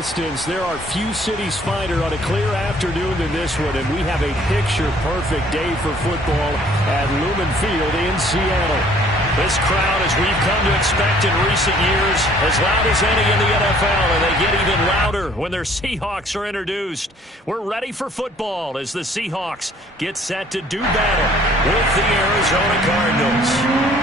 distance, there are few cities finer on a clear afternoon than this one, and we have a picture-perfect day for football at Lumen Field in Seattle. This crowd, as we've come to expect in recent years, as loud as any in the NFL, and they get even louder when their Seahawks are introduced. We're ready for football as the Seahawks get set to do battle with the Arizona Cardinals.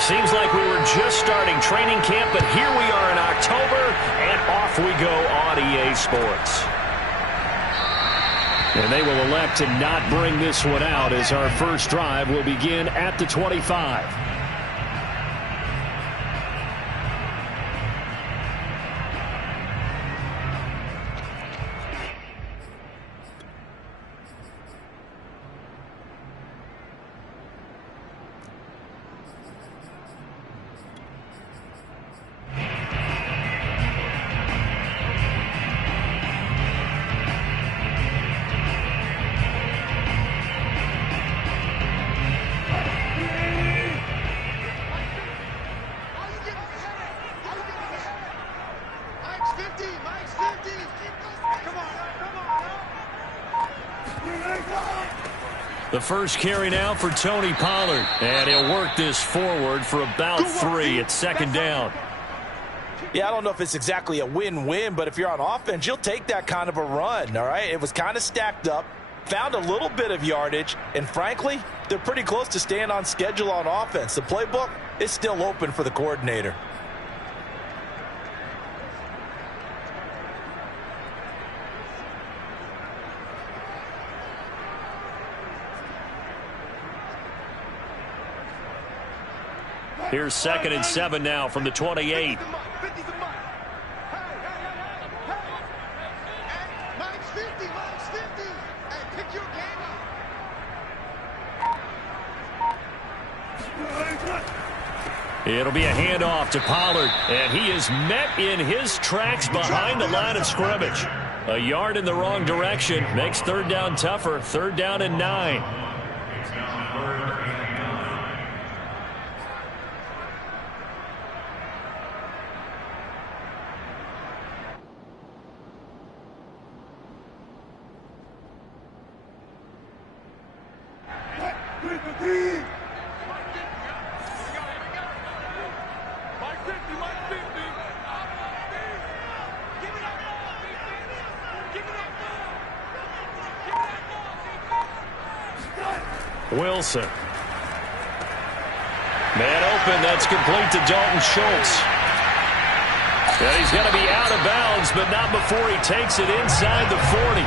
Seems like we were just starting training camp, but here we are in October, and off we go on EA Sports. And they will elect to not bring this one out as our first drive will begin at the 25. The first carry now for Tony Pollard, and he'll work this forward for about 3 at second down. Yeah, I don't know if it's exactly a win-win, but if you're on offense, you'll take that kind of a run, all right? It was kind of stacked up, found a little bit of yardage, and frankly, they're pretty close to staying on schedule on offense. The playbook is still open for the coordinator. Here's 2nd and 7 now from the 28. It'll be a handoff to Pollard, and he is met in his tracks behind the line of scrimmage. A yard in the wrong direction makes third down tougher. 3rd down and 9. Wilson. Man open, that's complete to Dalton Schultz. And he's going to be out of bounds, but not before he takes it inside the 40.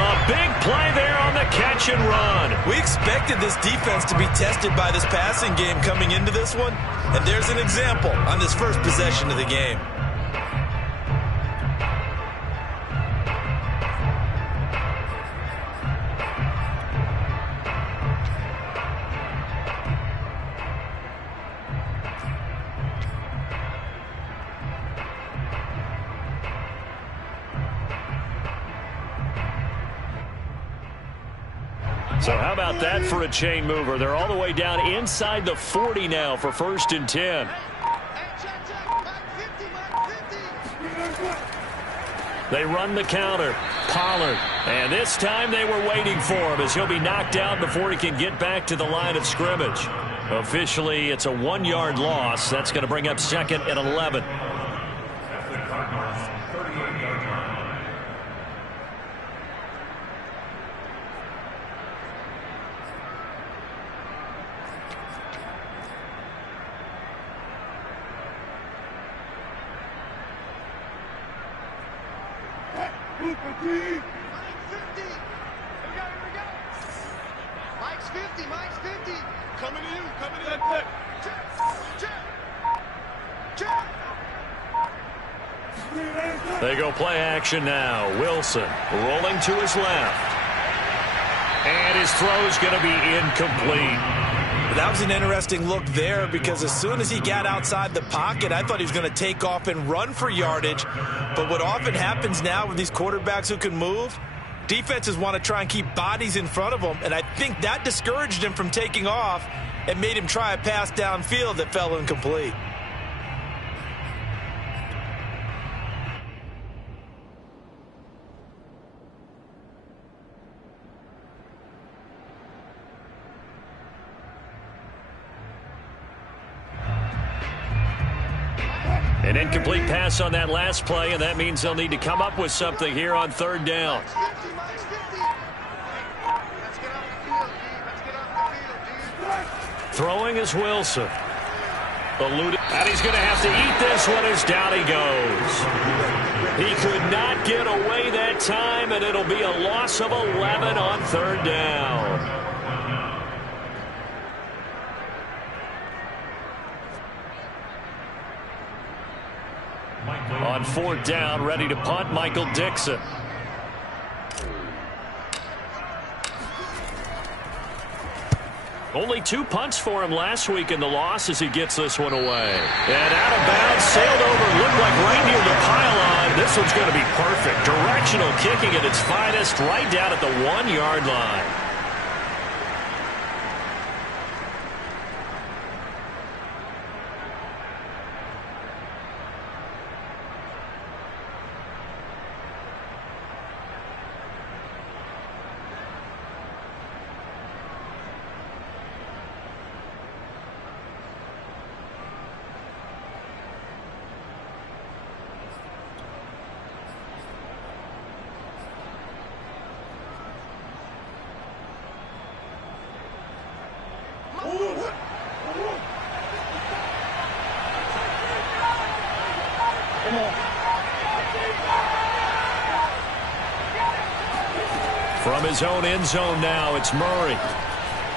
A big play there on the catch and run. We expected this defense to be tested by this passing game coming into this one, and there's an example on this first possession of the game. So how about that for a chain mover? They're all the way down inside the 40 now for 1st and 10. They run the counter. Pollard. And this time they were waiting for him as he'll be knocked out before he can get back to the line of scrimmage. Officially, it's a 1-yard loss. That's going to bring up 2nd and 11. They go play action now. Wilson rolling to his left. And his throw's going to be incomplete. That was an interesting look there because as soon as he got outside the pocket, I thought he was going to take off and run for yardage. But what often happens now with these quarterbacks who can move, Defenses want to try and keep bodies in front of him, and I think that discouraged him from taking off and made him try a pass downfield that fell incomplete. An incomplete pass on that last play, and that means they'll need to come up with something here on third down. Throwing is Wilson. Eluded, and he's going to have to eat this one as down he goes. He could not get away that time, and it'll be a loss of 11 on third down. On fourth down, ready to punt, Michael Dixon. Only 2 punts for him last week in the loss as he gets this one away. And out of bounds, sailed over, looked like right near the pylon. This one's going to be perfect. Directional kicking at its finest, right down at the 1-yard line. From his own end zone now, it's Murray.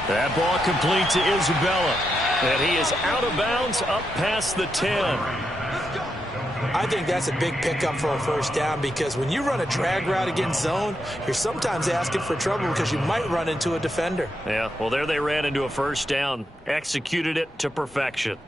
That ball complete to Isabella. And he is out of bounds up past the 10. I think that's a big pickup for a first down because when you run a drag route against zone, you're sometimes asking for trouble because you might run into a defender. Yeah, well, there they ran into a first down. Executed it to perfection.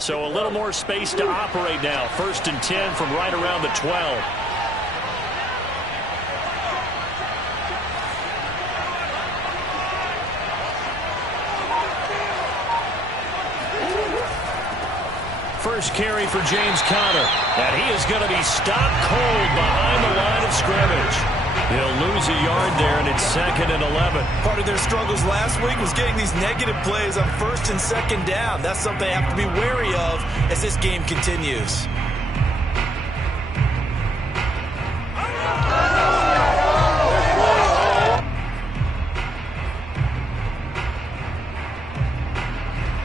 So a little more space to operate now. 1st and 10 from right around the 12. First carry for James Conner. And he is going to be stopped cold behind the line of scrimmage. He'll lose a yard there, and it's 2nd and 11. Part of their struggles last week was getting these negative plays on 1st and 2nd down. That's something they have to be wary of as this game continues.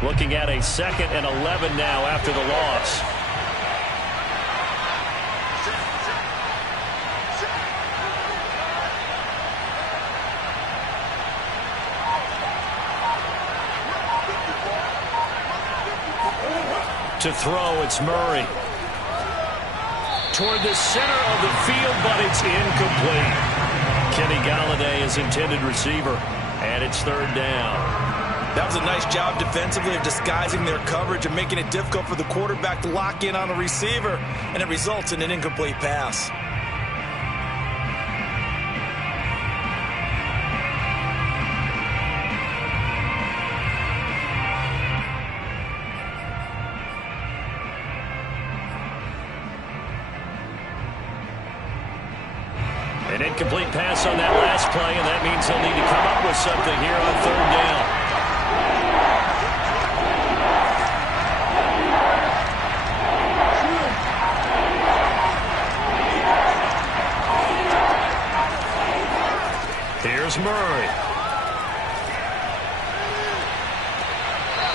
Looking at a 2nd and 11 now after the loss. To throw, it's Murray. Toward the center of the field, but it's incomplete. Kenny Galladay is intended receiver, and it's 3rd down. That was a nice job defensively of disguising their coverage and making it difficult for the quarterback to lock in on a receiver, and it results in an incomplete pass. An incomplete pass on that last play, and that means they'll need to come up with something here on 3rd down. Here's Murray.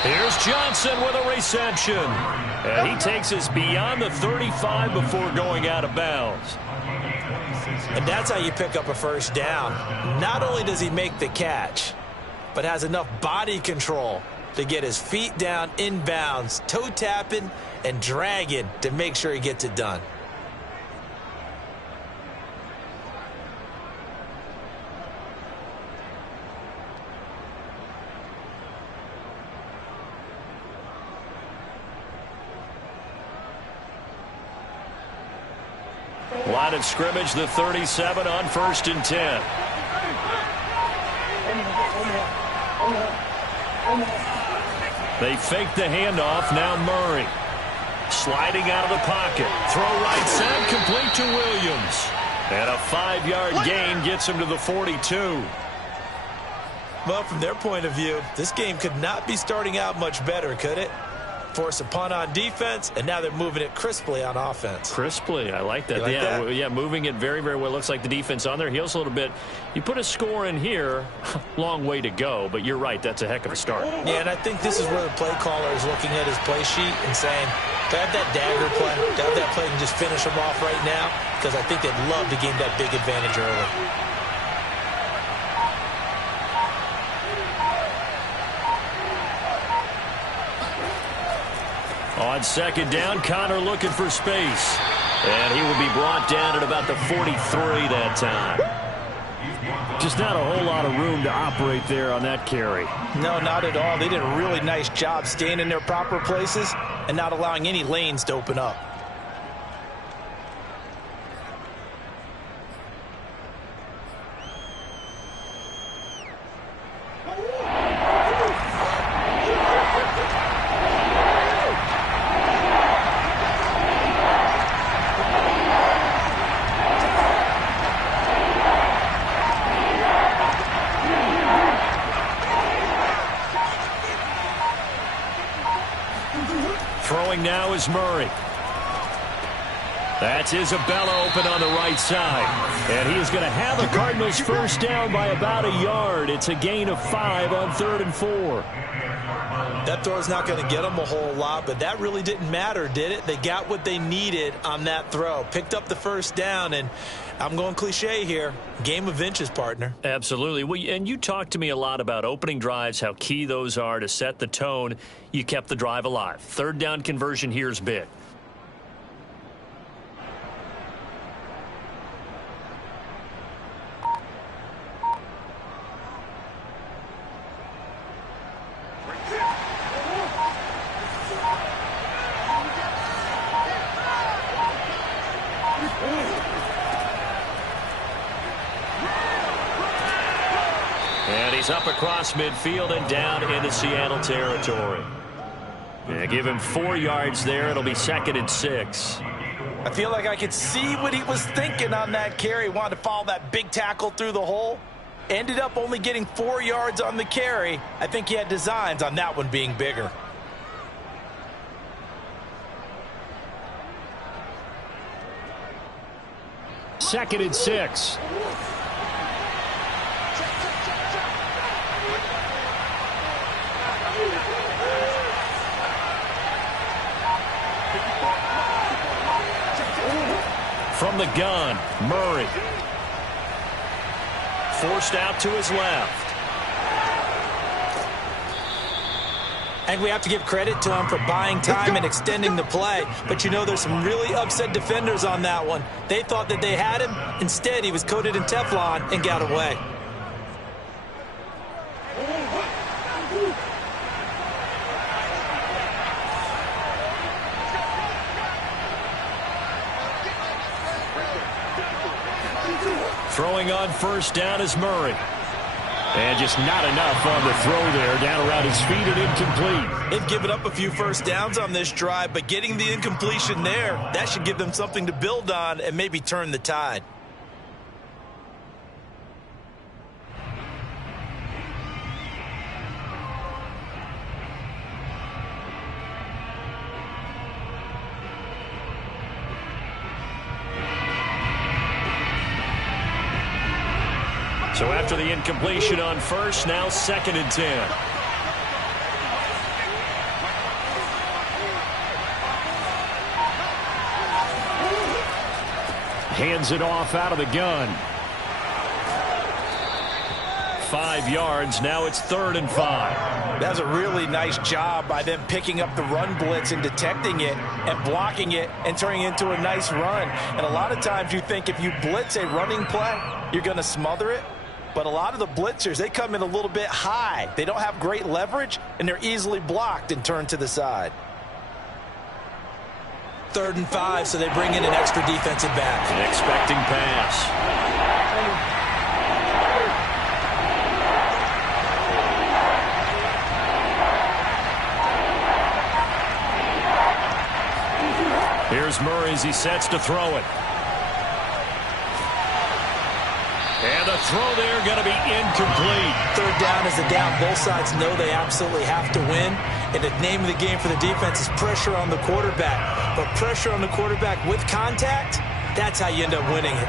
Here's Johnson with a reception. And he takes us beyond the 35 before going out of bounds. And that's how you pick up a first down. Not only does he make the catch, but has enough body control to get his feet down inbounds, toe tapping and dragging to make sure he gets it done. Line of scrimmage, the 37 on 1st and 10. They fake the handoff. Now Murray. Sliding out of the pocket. Throw right side, complete to Williams. And a 5-yard gain gets him to the 42. Well, from their point of view, this game could not be starting out much better, could it? Force a punt on defense, and now they're moving it crisply on offense. Crisply, I like that. Like that? Yeah, moving it very, very well. Looks like the defense on their heels a little bit. You put a score in here, long way to go, but you're right, that's a heck of a start. Yeah, and I think this is where the play caller is looking at his play sheet and saying, to have that dagger play, to have that play and just finish them off right now, because I think they'd love to gain that big advantage early. On 2nd down, Connor looking for space. And he will be brought down at about the 43 that time. Just not a whole lot of room to operate there on that carry. No, not at all. They did a really nice job staying in their proper places and not allowing any lanes to open up. Now is Murray. That's Isabella open on the right side. And he is going to have the Cardinals first down by about a yard. It's a gain of 5 on 3rd and 4. That throw's not going to get them a whole lot, but that really didn't matter, did it? They got what they needed on that throw. Picked up the first down, and I'm going cliche here. Game of inches, partner. Absolutely. Well, and you talked to me a lot about opening drives, how key those are to set the tone. You kept the drive alive. 3rd down conversion here is big. Up across midfield and down into Seattle territory. Yeah, give him 4 yards there. It'll be 2nd and 6. I feel like I could see what he was thinking on that carry. Wanted to follow that big tackle through the hole. Ended up only getting 4 yards on the carry. I think he had designs on that one being bigger. Second and 6. From the gun, Murray. Forced out to his left. And we have to give credit to him for buying time and extending the play. But you know, there's some really upset defenders on that one. They thought that they had him. Instead, he was coated in Teflon and got away. Throwing on first down is Murray. And just not enough on the throw there. Down around his feet and incomplete. They've given up a few first downs on this drive, but getting the incompletion there, that should give them something to build on and maybe turn the tide. So after the incompletion on first, now 2nd and 10. Hands it off out of the gun. 5 yards. Now it's 3rd and 5. That's a really nice job by them picking up the run blitz and detecting it and blocking it and turning it into a nice run. And a lot of times you think if you blitz a running play, you're going to smother it. But a lot of the blitzers, they come in a little bit high. They don't have great leverage, and they're easily blocked and turned to the side. 3rd and 5, so they bring in an extra defensive back. An expecting pass. Here's Murray as he sets to throw it. And the throw there going to be incomplete. 3rd down is the down. Both sides know they absolutely have to win. And the name of the game for the defense is pressure on the quarterback. But pressure on the quarterback with contact, that's how you end up winning it.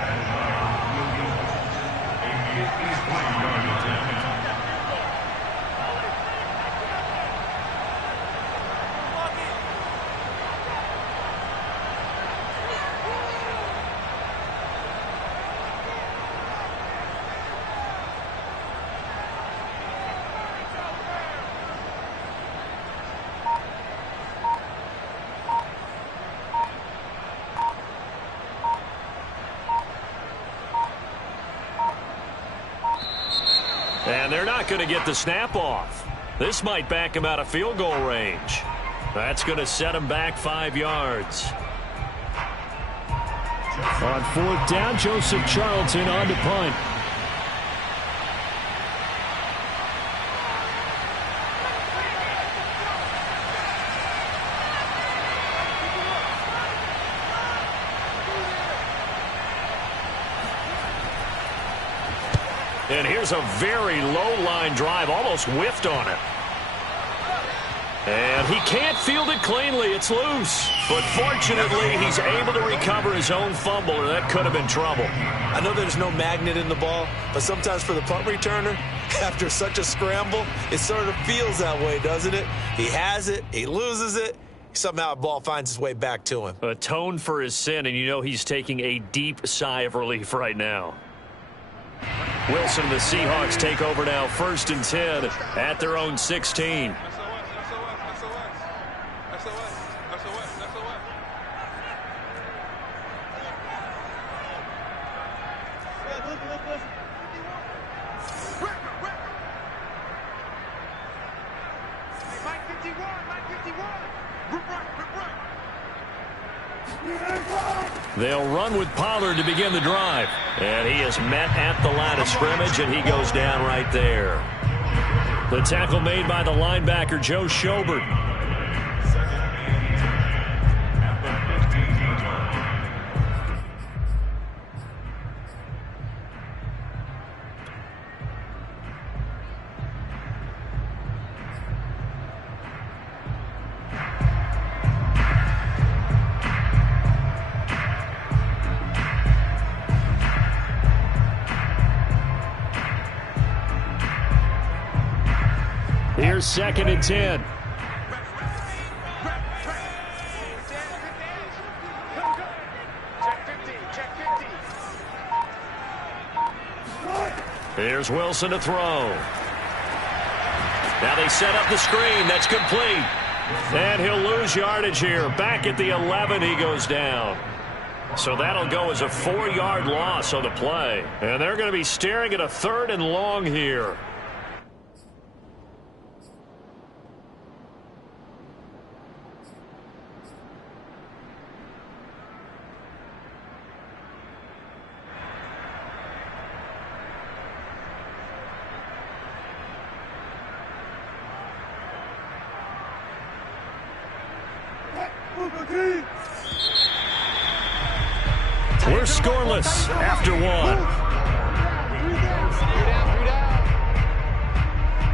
And they're not going to get the snap off. This might back him out of field goal range. That's going to set him back 5 yards. On 4th down, Joseph Charlton on to punt. And here's a very low-line drive, almost whiffed on it. And he can't field it cleanly. It's loose. But fortunately, he's able to recover his own fumble, or that could have been trouble. I know there's no magnet in the ball, but sometimes for the punt returner, after such a scramble, it sort of feels that way, doesn't it? He has it, he loses it, somehow the ball finds its way back to him. Atone for his sin, and you know he's taking a deep sigh of relief right now. Wilson and the Seahawks take over now, 1st and 10 at their own 16. They'll run with Pollard to begin the drive. And he is met at the line of scrimmage, and he goes down right there. The tackle made by the linebacker, Joe Schobert. Here's 2nd and 10. Here's Wilson to throw. Now they set up the screen. That's complete. And he'll lose yardage here. Back at the 11, he goes down. So that'll go as a 4-yard loss on the play. And they're going to be staring at a 3rd and long here. We're scoreless after 1.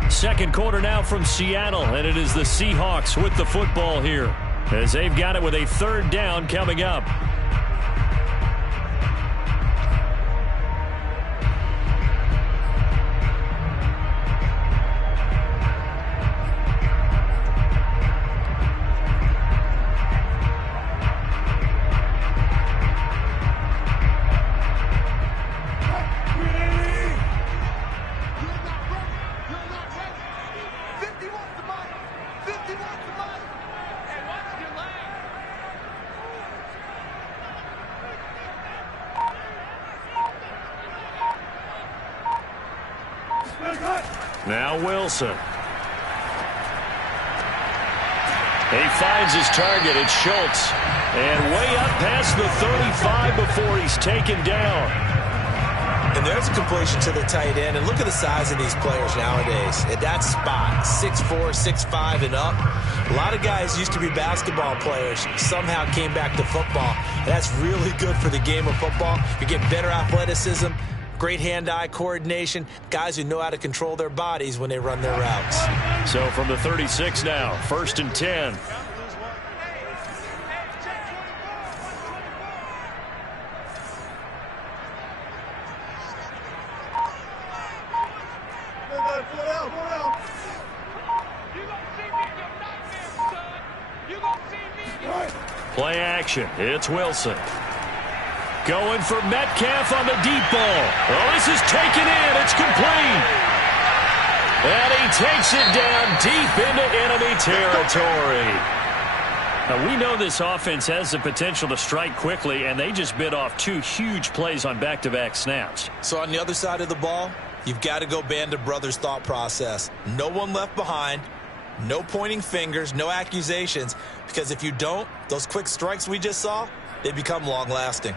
2nd quarter now from Seattle, and it is the Seahawks with the football here as they've got it with a 3rd down coming up. Now Wilson. He finds his target. It's Schultz. And way up past the 35 before he's taken down. And there's a completion to the tight end. And look at the size of these players nowadays. At that spot, 6'4", 6'5", and up. A lot of guys used to be basketball players, somehow came back to football. And that's really good for the game of football. You get better athleticism, great hand-eye coordination, guys who know how to control their bodies when they run their routes. So from the 36 now, 1st and 10. Play action. It's Wilson. Going for Metcalf on the deep ball. Oh, this is taken in. It's complete. And he takes it down deep into enemy territory. Now, we know this offense has the potential to strike quickly, and they just bit off 2 huge plays on back-to-back snaps. So on the other side of the ball, you've got to go Band of Brothers thought process. No one left behind. No pointing fingers, no accusations, because if you don't, those quick strikes we just saw, they become long-lasting.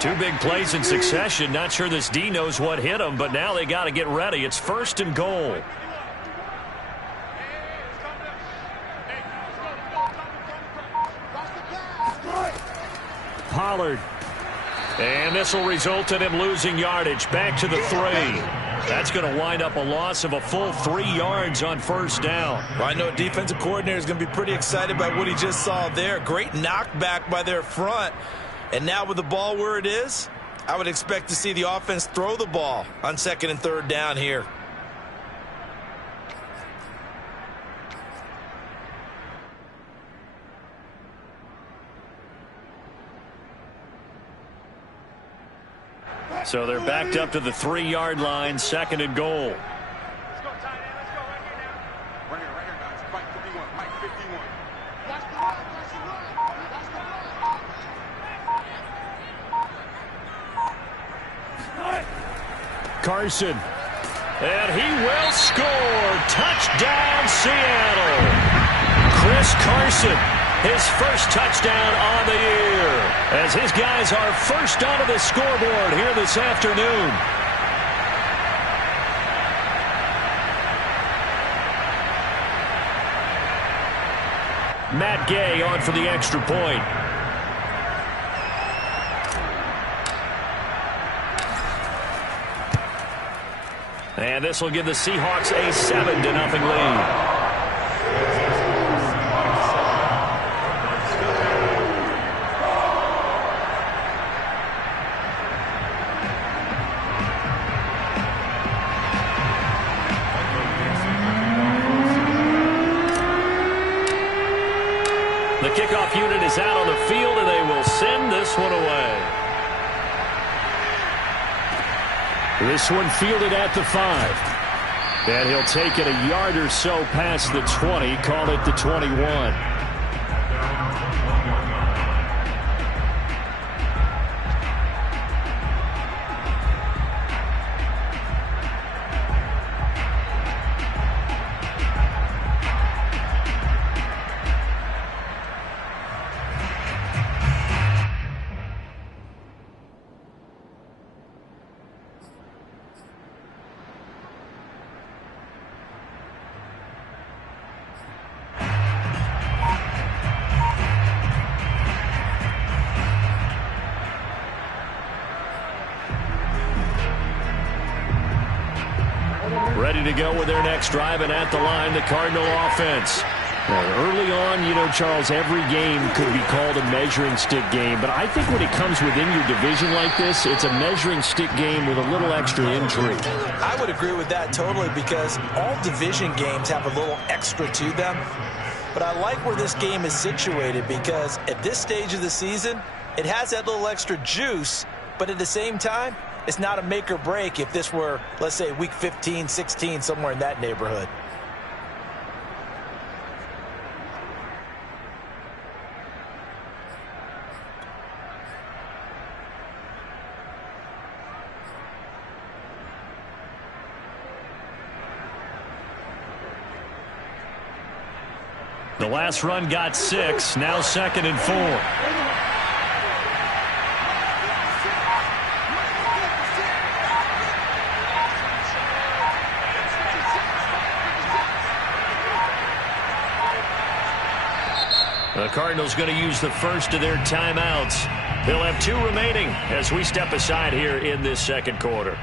Two big plays in succession. Not sure this D knows what hit him, but now they got to get ready. It's 1st and goal. Pollard. And this will result in him losing yardage. Back to the 3. That's going to wind up a loss of a full 3 yards on 1st down. Well, I know defensive coordinator is going to be pretty excited by what he just saw there. Great knockback by their front. And now with the ball where it is, I would expect to see the offense throw the ball on 2nd and 3rd down here. So they're backed up to the 3-yard line, 2nd and goal. Let's go, tight end. Let's go right here now. Right here, guys. Mike 51. Mike 51. Watch the run. Watch the run. Watch the run. Carson. And he will score. Touchdown, Seattle. Chris Carson. His first touchdown on the year, as his guys are first onto the scoreboard here this afternoon. Matt Gay on for the extra point. And this will give the Seahawks a 7-0 lead. The kickoff unit is out on the field, and they will send this one away. This one fielded at the 5. And he'll take it a yard or so past the 20, call it the 21. Ready to go with their next drive, and at the line, the Cardinal offense. Early on, you know, Charles, every game could be called a measuring stick game, but I think when it comes within your division like this, it's a measuring stick game with a little extra intrigue. I would agree with that totally, because all division games have a little extra to them. But I like where this game is situated, because at this stage of the season, it has that little extra juice, but at the same time, it's not a make or break if this were, let's say, week 15, 16, somewhere in that neighborhood. The last run got 6. Now 2nd and 4. The Cardinals going to use the first of their timeouts. They'll have 2 remaining as we step aside here in this second quarter.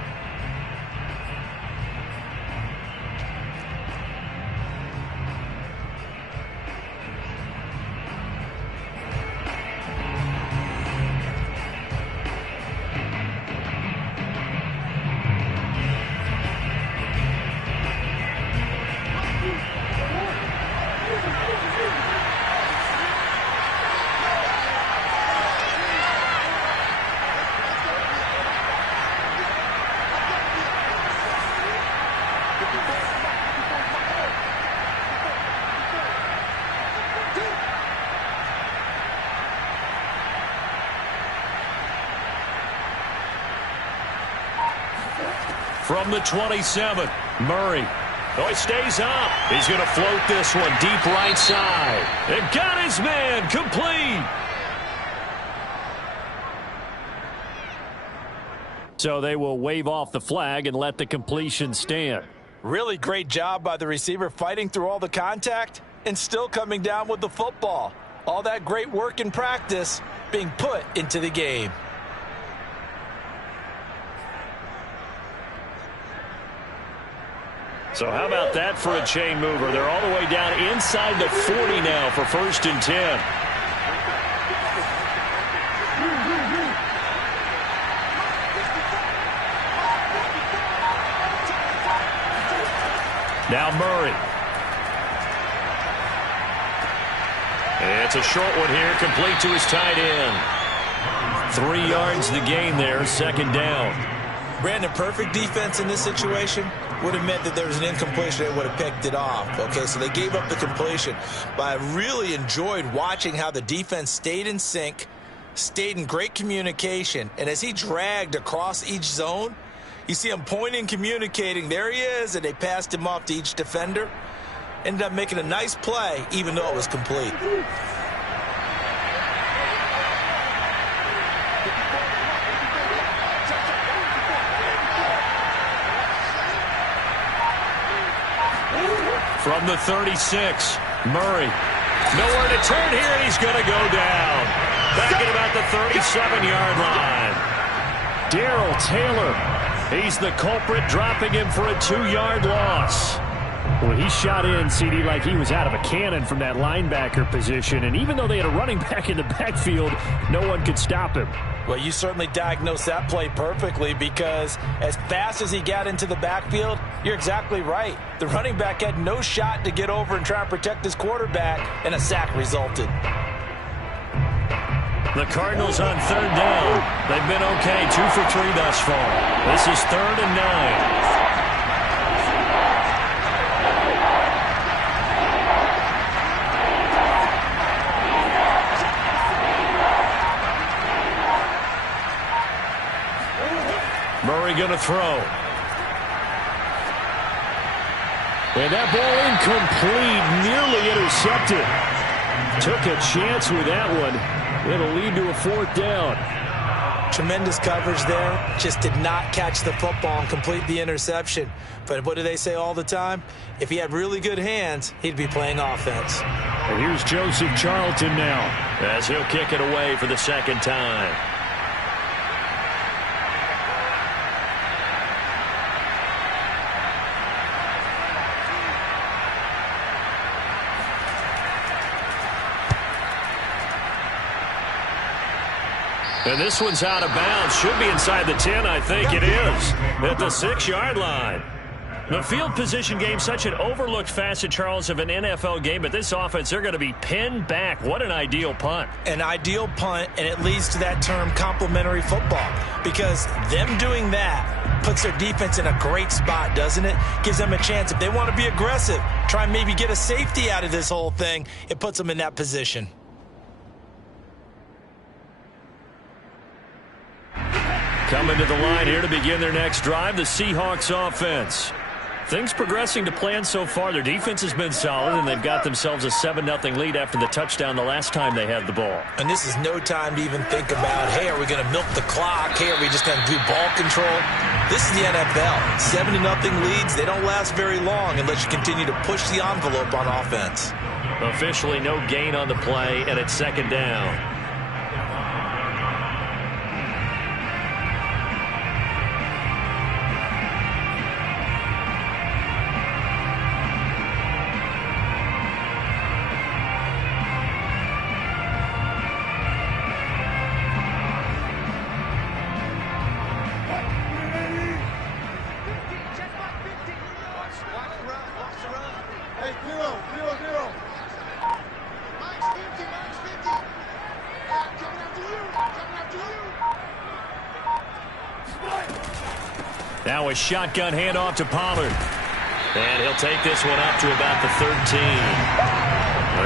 From the 27, Murray. Oh, he stays up. He's going to float this one deep right side. And got his man complete. So they will wave off the flag and let the completion stand. Really great job by the receiver fighting through all the contact and still coming down with the football. All that great work in practice being put into the game. So how about that for a chain mover? They're all the way down inside the 40 now for 1st and 10. Now Murray. It's a short one here, complete to his tight end. 3 yards the gain there, 2nd down. Brandon, perfect defense in this situation would have meant that there was an incompletion. They would have picked it off. Okay, so they gave up the completion. But I really enjoyed watching how the defense stayed in sync, stayed in great communication. And as he dragged across each zone, you see him pointing, communicating. There he is, and they passed him off to each defender. Ended up making a nice play, even though it was complete. From the 36, Murray. Nowhere to turn here, and he's going to go down. Back at about the 37-yard line. Darrell Taylor, he's the culprit, dropping him for a 2-yard loss. Well, he shot in, CD, like he was out of a cannon from that linebacker position. And even though they had a running back in the backfield, no one could stop him. Well, you certainly diagnosed that play perfectly, because as fast as he got into the backfield, you're exactly right. The running back had no shot to get over and try and protect his quarterback, and a sack resulted. The Cardinals on 3rd down. They've been okay, 2 for 3 thus far. This is 3rd and 9. Murray going to throw. And that ball incomplete, nearly intercepted. Took a chance with that one. It'll lead to a 4th down. Tremendous coverage there. Just did not catch the football and complete the interception. But what do they say all the time? If he had really good hands, he'd be playing offense. And here's Joseph Charlton now, as he'll kick it away for the 2nd time. And this one's out of bounds. Should be inside the 10, I think it is. At the 6-yard line. The field position game, such an overlooked facet, Charles, of an NFL game. But this offense, they're going to be pinned back. What an ideal punt. An ideal punt, and it leads to that term complementary football. Because them doing that puts their defense in a great spot, doesn't it? Gives them a chance. If they want to be aggressive, try and maybe get a safety out of this whole thing, it puts them in that position. Coming to the line here to begin their next drive, the Seahawks offense. Things progressing to plan so far. Their defense has been solid, and they've got themselves a 7-0 lead after the touchdown the last time they had the ball. And this is no time to even think about, hey, are we going to milk the clock? Hey, are we just going to do ball control? This is the NFL. 7-0 leads, they don't last very long unless you continue to push the envelope on offense. Officially no gain on the play, and it's second down. Now a shotgun handoff to Pollard. And he'll take this one up to about the 13.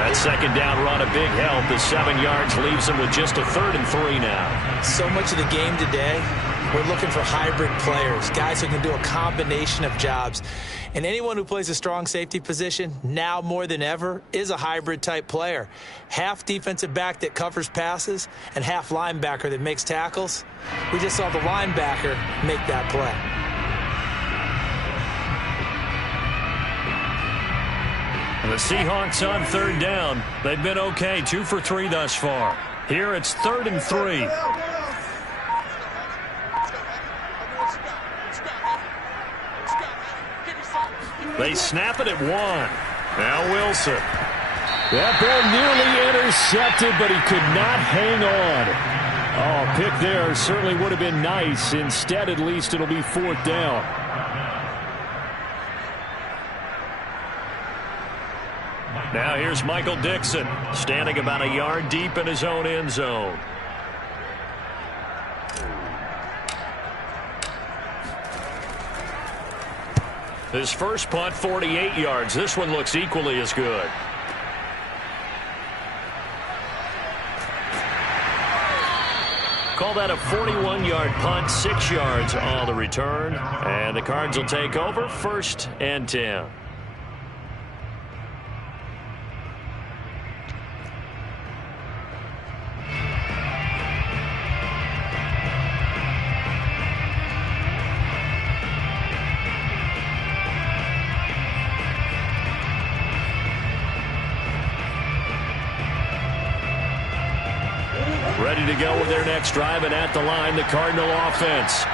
That second down run a big help. The 7 yards leaves him with just a 3rd and 3 now. So much of the game today, we're looking for hybrid players, guys who can do a combination of jobs. And anyone who plays a strong safety position, now more than ever, is a hybrid type player. Half defensive back that covers passes and half linebacker that makes tackles. We just saw the linebacker make that play. The Seahawks on 3rd down. They've been okay, 2 for 3 thus far. Here it's 3rd and 3. They snap it at 1. Now Wilson. That ball nearly intercepted, but he could not hang on. Oh, pick there certainly would have been nice. Instead, at least it'll be 4th down. Now here's Michael Dixon, standing about a yard deep in his own end zone. His first punt, 48 yards. This one looks equally as good. Call that a 41-yard punt, 6 yards on the return. And the Cards will take over, 1st and 10. Ready to go with their next drive, and at the line, the Cardinal offense.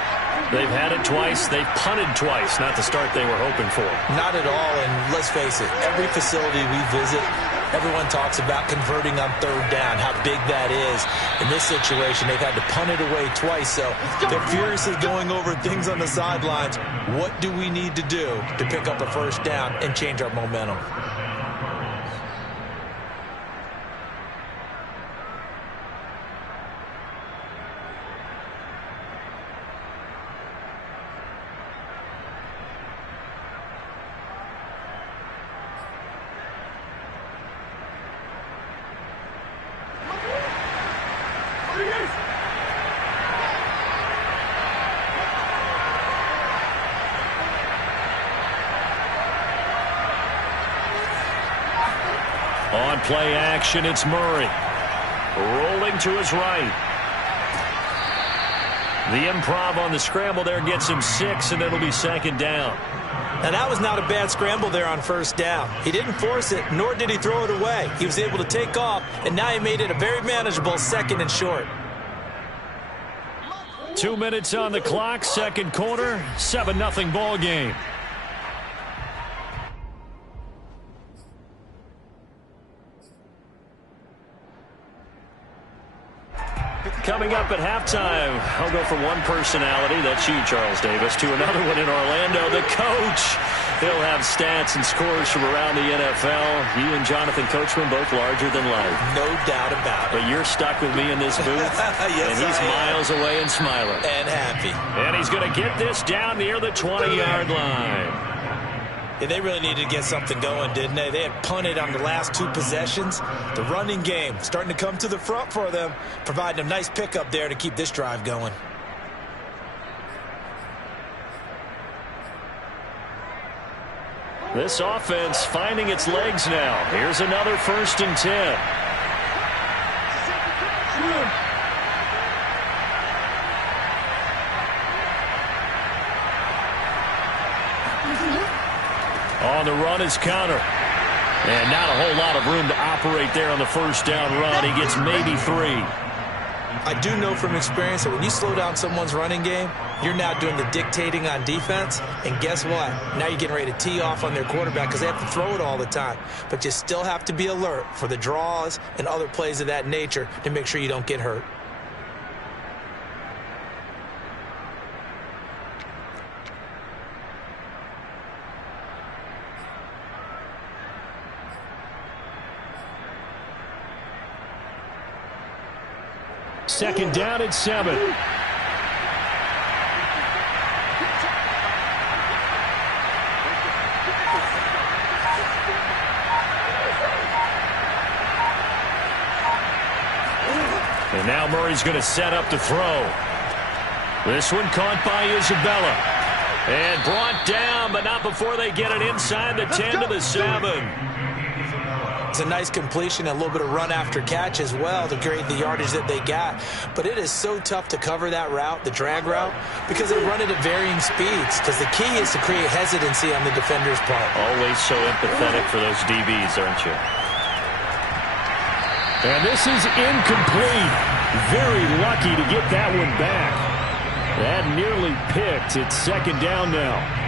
They've had it twice. They've punted twice. Not the start they were hoping for. Not at all, and let's face it, every facility we visit, everyone talks about converting on 3rd down, how big that is. In this situation, they've had to punt it away twice, so they're furiously going over things on the sidelines. What do we need to do to pick up a 1st down and change our momentum? On play action, it's Murray. Rolling to his right. The improv on the scramble there gets him 6, and it'll be 2nd down. Now, that was not a bad scramble there on 1st down. He didn't force it, nor did he throw it away. He was able to take off, and now he made it a very manageable 2nd and short. 2 minutes on the clock, 2nd quarter, 7-0 ball game. Coming up at halftime, I'll go from one personality, that's you, Charles Davis, to another one in Orlando, the coach. He'll have stats and scores from around the NFL. You and Jonathan Coachman both larger than life. No doubt about it. But you're stuck with me in this booth, yes, and he's miles away and smiling. And happy. And he's going to get this down near the 20-yard line. Yeah, they really needed to get something going, didn't they? They had punted on the last 2 possessions. The running game starting to come to the front for them, providing a nice pickup there to keep this drive going. This offense finding its legs now. Here's another 1st and 10. On the run is Counter. And not a whole lot of room to operate there on the 1st down run. He gets maybe 3. I do know from experience that when you slow down someone's running game, you're now doing the dictating on defense. And guess what? Now you're getting ready to tee off on their quarterback because they have to throw it all the time. But you still have to be alert for the draws and other plays of that nature to make sure you don't get hurt. Second down at 7. And now Murray's going to set up to throw. This one caught by Isabella. And brought down, but not before they get it inside the 10 to the 7. It's a nice completion, a little bit of run after catch as well to create the yardage that they got. But it is so tough to cover that route, the drag route, because they run it at varying speeds. Because the key is to create hesitancy on the defender's part. Always so empathetic for those DBs, aren't you? And this is incomplete. Very lucky to get that one back. That nearly picked. It's 2nd down now.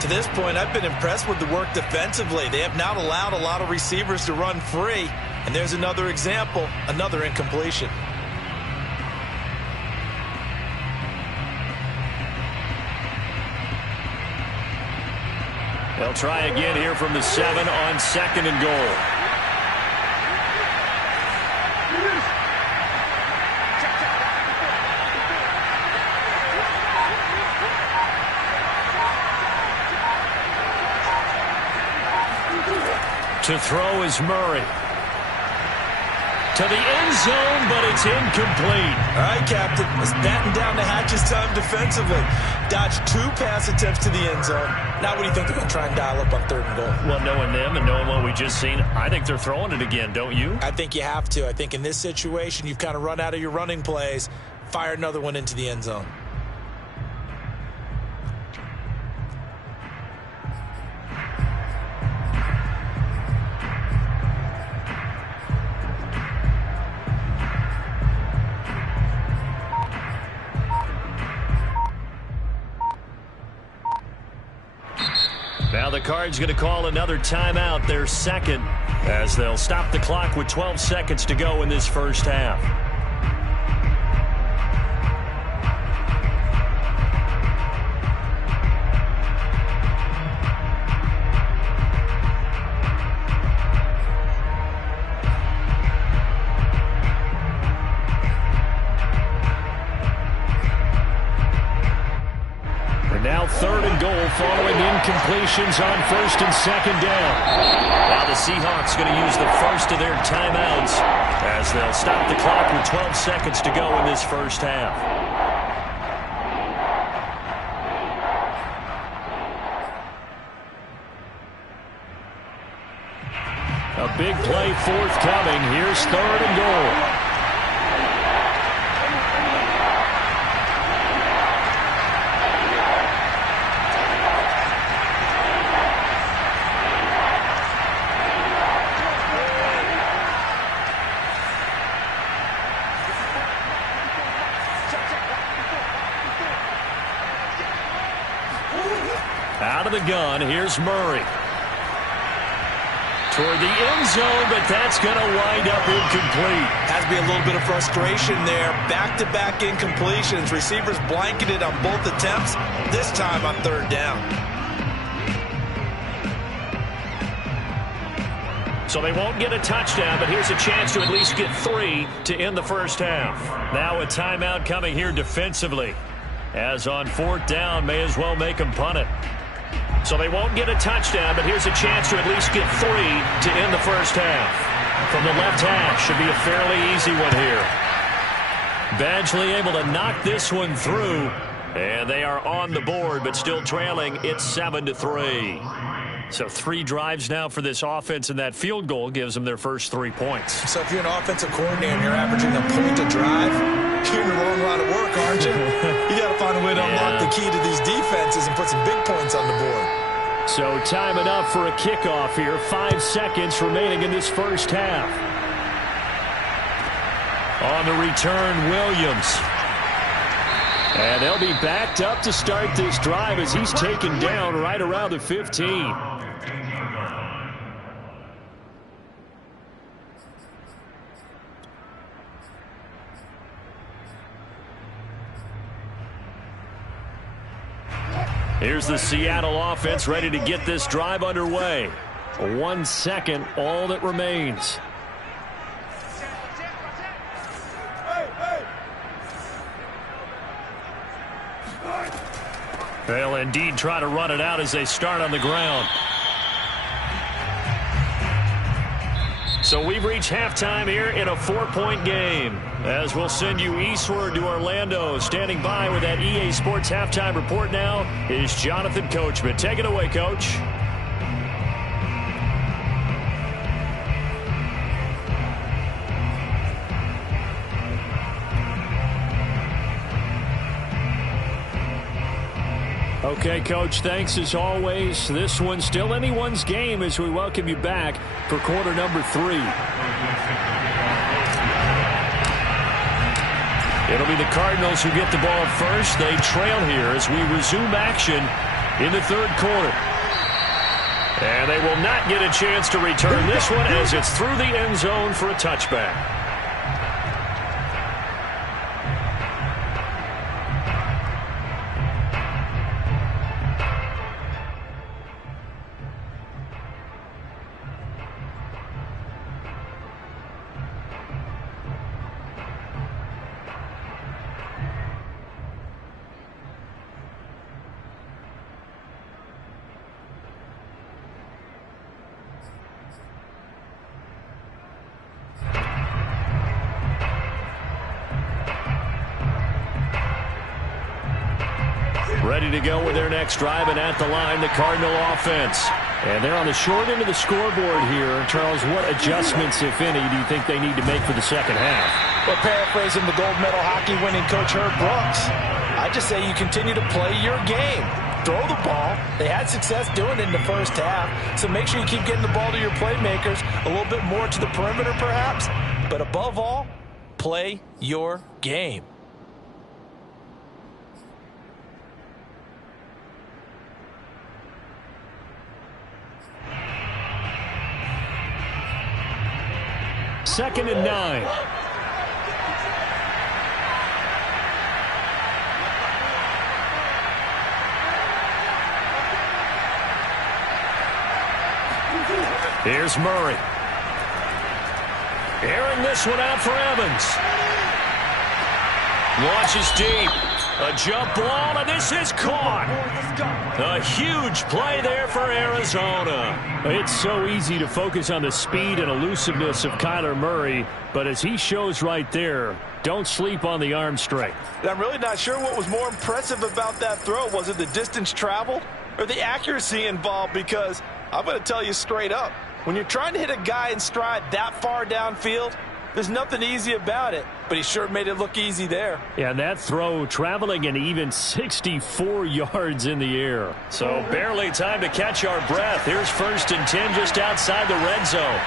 To this point, I've been impressed with the work defensively. They have not allowed a lot of receivers to run free. And there's another example, another incompletion. They'll try again here from the 7 on 2nd and goal. To throw is Murray. To the end zone, but it's incomplete. All right, Captain. Let's batten down the hatches time defensively. Dodged 2 pass attempts to the end zone. Now what do you think they're going to try and dial up on 3rd and goal? Well, knowing them and knowing what we just seen, I think they're throwing it again, don't you? I think you have to. I think in this situation, you've kind of run out of your running plays. Fire another one into the end zone. Now the Cards going to call another timeout, their 2nd, as they'll stop the clock with 12 seconds to go in this 1st half. Now 3rd and goal following incompletions on 1st and 2nd down. Now the Seahawks going to use the first of their timeouts as they'll stop the clock with 12 seconds to go in this 1st half. A big play forthcoming. Here's 3rd and goal. Out of the gun, here's Murray. Toward the end zone, but that's going to wind up incomplete. Has to be a little bit of frustration there. Back-to-back incompletions. Receivers blanketed on both attempts, this time on 3rd down. So they won't get a touchdown, but here's a chance to at least get 3 to end the 1st half. Now a timeout coming here defensively. As on 4th down, may as well make them punt it. So they won't get a touchdown, but here's a chance to at least get 3 to end the 1st half. From the left hash, should be a fairly easy one here. Badgley able to knock this one through, and they are on the board, but still trailing. It's 7-3. So 3 drives now for this offense, and that field goal gives them their first 3 points. So if you're an offensive coordinator and you're averaging a point a drive, you're in the wrong line of work, aren't you? You got to find a way to unlock the key to these defenses and put some big points on the board. So time enough for a kickoff here. 5 seconds remaining in this first half. On the return, Williams. And they'll be backed up to start this drive as he's taken down right around the 15. Here's the Seattle offense ready to get this drive underway. 1 second, all that remains. They'll indeed try to run it out as they start on the ground. So we've reached halftime here in a 4-point game. As we'll send you eastward to Orlando. Standing by with that EA Sports halftime report now is Jonathan Coachman. Take it away, Coach. Okay, Coach, thanks as always. This one's still anyone's game as we welcome you back for quarter number 3. It'll be the Cardinals who get the ball first. They trail here as we resume action in the third quarter. And they will not get a chance to return this one as it's through the end zone for a touchback. Ready to go with their next drive, and at the line, the Cardinal offense. And they're on the short end of the scoreboard here. Charles, what adjustments, if any, do you think they need to make for the second half? Well, paraphrasing the gold medal hockey winning coach Herb Brooks, I just say you continue to play your game. Throw the ball. They had success doing it in the first half, so make sure you keep getting the ball to your playmakers, a little bit more to the perimeter perhaps, but above all, play your game. Second and 9. Here's Murray. Airing this one out for Evans. Launches deep. A jump ball, and this is caught. A huge play there for Arizona. It's so easy to focus on the speed and elusiveness of Kyler Murray, but as he shows right there, don't sleep on the arm strength. I'm really not sure what was more impressive about that throw. Was it the distance traveled or the accuracy involved? Because I'm going to tell you straight up, when you're trying to hit a guy in stride that far downfield, there's nothing easy about it, but he sure made it look easy there. Yeah, and that throw traveling an even 64 yards in the air. So barely time to catch our breath. Here's 1st and 10 just outside the red zone.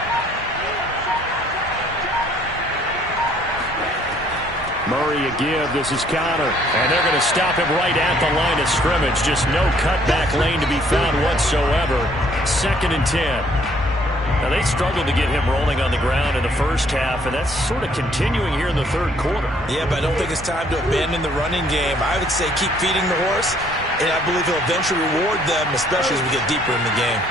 Murray a give. This is Connor. And they're going to stop him right at the line of scrimmage. Just no cutback lane to be found whatsoever. 2nd and 10. Now, they struggled to get him rolling on the ground in the first half, and that's sort of continuing here in the third quarter. Yeah, but I don't think it's time to abandon the running game. I would say keep feeding the horse, and I believe he'll eventually reward them, especially as we get deeper in the game.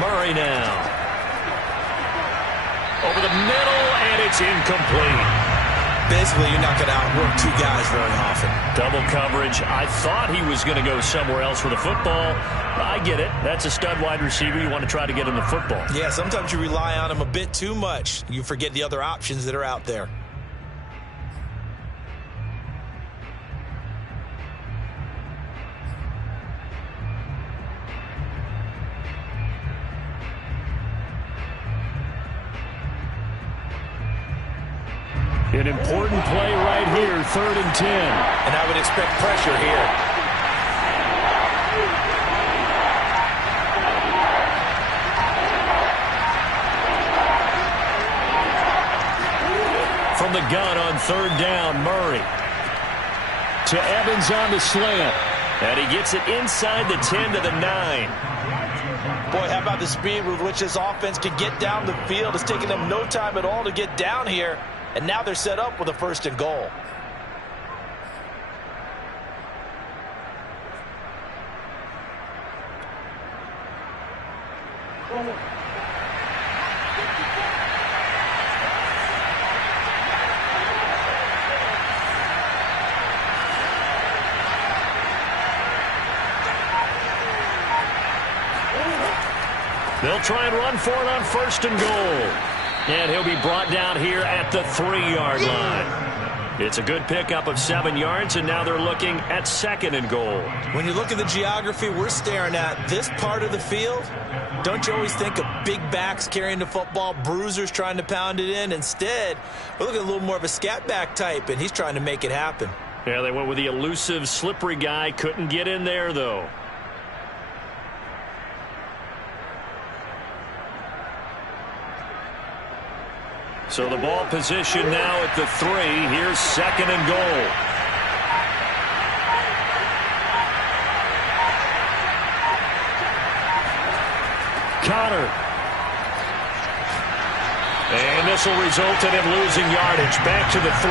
Murray now. Over the middle, and it's incomplete. Basically, you're not going to outwork 2 guys very often. Double coverage. I thought he was going to go somewhere else with the football. I get it. That's a stud wide receiver. You want to try to get him the football. Yeah, sometimes you rely on him a bit too much. You forget the other options that are out there. An important play right here, 3rd and 10. And I would expect pressure here. From the gun on 3rd down, Murray. To Evans on the slant. And he gets it inside the 10 to the 9. Boy, how about the speed with which this offense can get down the field? It's taking them no time at all to get down here. And now they're set up with a 1st and goal. They'll try and run for it on 1st and goal. And he'll be brought down here at the 3-yard line. It's a good pickup of 7 yards, and now they're looking at 2nd and goal. When you look at the geography we're staring at, this part of the field, don't you always think of big backs carrying the football, bruisers trying to pound it in? Instead, we're looking at a little more of a scat back type, and he's trying to make it happen. Yeah, they went with the elusive, slippery guy. Couldn't get in there, though. So the ball position now at the 3. Here's 2nd and goal. Connor. And this will result in him losing yardage. Back to the 3.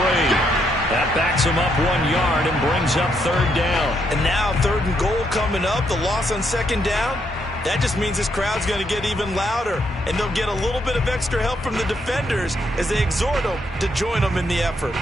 That backs him up 1 yard and brings up 3rd down. And now 3rd and goal coming up. The loss on 2nd down. That just means this crowd's going to get even louder, and they'll get a little bit of extra help from the defenders as they exhort them to join them in the effort.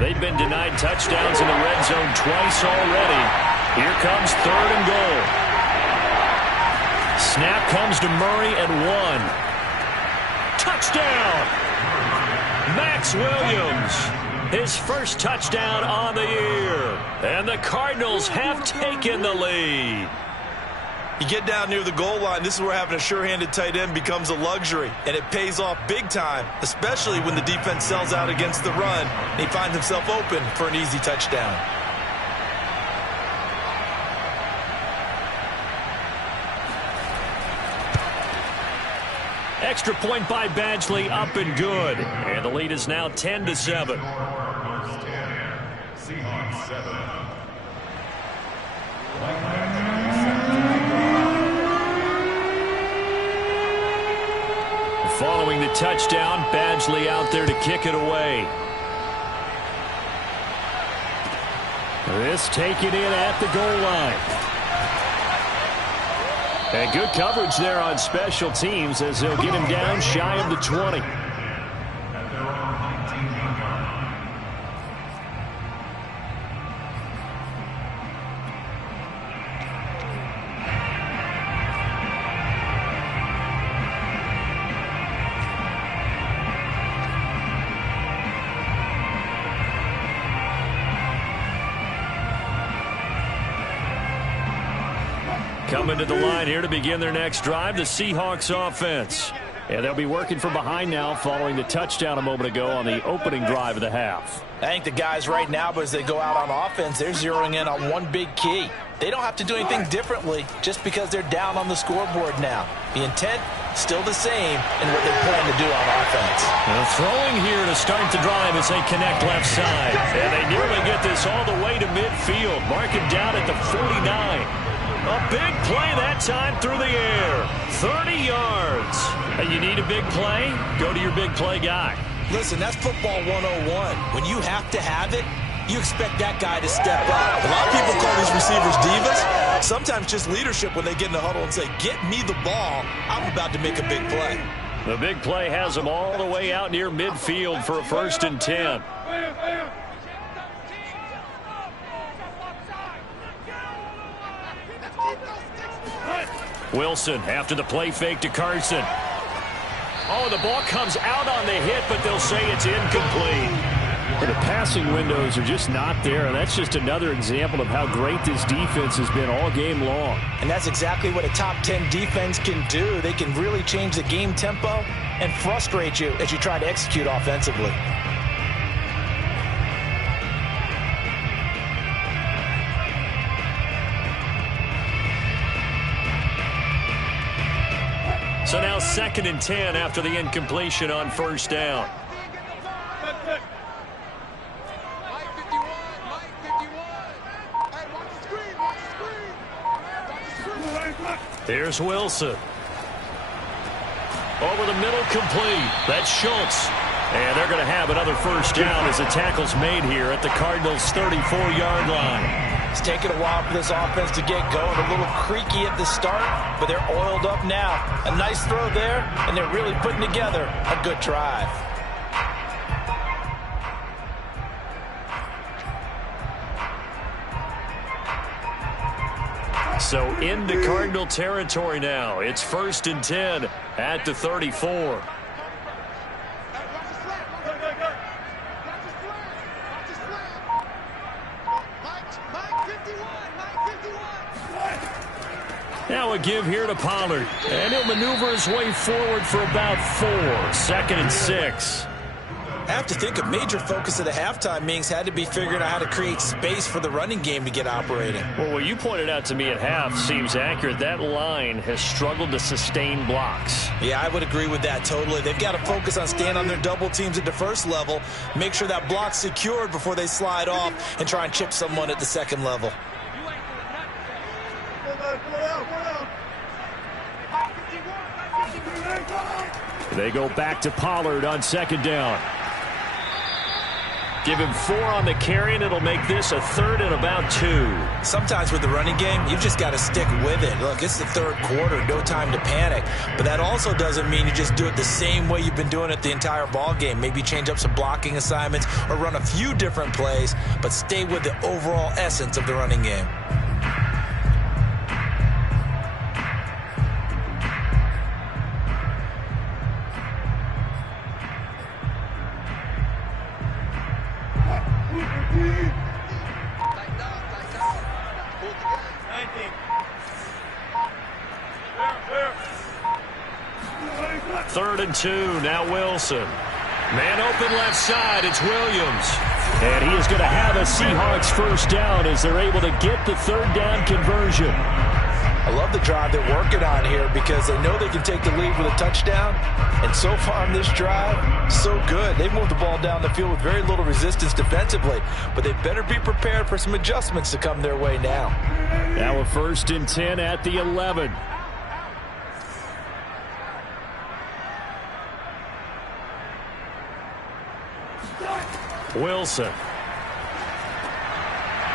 They've been denied touchdowns in the red zone twice already. Here comes 3rd and goal. Snap comes to Murray at 1. Touchdown! Max Williams. His first touchdown on the year. And the Cardinals have taken the lead. You get down near the goal line, this is where having a sure-handed tight end becomes a luxury, and it pays off big time, especially when the defense sells out against the run, and he finds himself open for an easy touchdown. Extra point by Badgley, up and good. And the lead is now 10-7. Seahawks 7. Following the touchdown, Badgley out there to kick it away. This taken in at the goal line. And good coverage there on special teams as they'll get him down shy of the 20. Coming to the line here to begin their next drive, the Seahawks offense. And they'll be working from behind now following the touchdown a moment ago on the opening drive of the half. I think the guys right now, as they go out on offense, they're zeroing in on one big key. They don't have to do anything differently just because they're down on the scoreboard now. The intent, still the same in what they plan to do on offense. Throwing here to start the drive as they connect left side. And they nearly get this all the way to midfield. Mark it down at the 49. A big play that time through the air. 30 yards. And you need a big play? Go to your big play guy. Listen, that's football 101. When you have to have it, you expect that guy to step up. A lot of people call these receivers divas. Sometimes just leadership when they get in the huddle and say, get me the ball. I'm about to make a big play. The big play has them all the way out near midfield for a 1st and 10. Wilson after the play fake to Carson. Oh, the ball comes out on the hit, but they'll say it's incomplete. The passing windows are just not there, and that's just another example of how great this defense has been all game long. And that's exactly what a top 10 defense can do. They can really change the game tempo and frustrate you as you try to execute offensively. So now 2nd and 10 after the incompletion on first down. Here's Wilson. Over the middle, complete. That's Schultz. And they're going to have another first down as the tackle's made here at the Cardinals' 34-yard line. It's taken a while for this offense to get going. A little creaky at the start, but they're oiled up now. A nice throw there, and they're really putting together a good drive. So into Cardinal territory now. It's 1st and 10 at the 34. Now a give here to Pollard. And he'll maneuver his way forward for about 4. 2nd and 6. I have to think a major focus of the halftime meetings had to be figuring out how to create space for the running game to get operating. Well, what you pointed out to me at half seems accurate. That line has struggled to sustain blocks. Yeah, I would agree with that totally. They've got to focus on staying on their double teams at the first level, make sure that block's secured before they slide off and try and chip someone at the second level. They go back to Pollard on 2nd down. Give him 4 on the carry, and it'll make this a 3rd and about 2. Sometimes with the running game, you've just got to stick with it. Look, it's the 3rd quarter, no time to panic. But that also doesn't mean you just do it the same way you've been doing it the entire ball game. Maybe change up some blocking assignments or run a few different plays, but stay with the overall essence of the running game. Third and 2, now Wilson. Man open left side, it's Williams. And he is going to have a Seahawks first down as they're able to get the 3rd down conversion. I love the drive they're working on here because they know they can take the lead with a touchdown. And so far on this drive, so good. They've moved the ball down the field with very little resistance defensively. But they better be prepared for some adjustments to come their way now. Now a 1st and 10 at the 11. Wilson.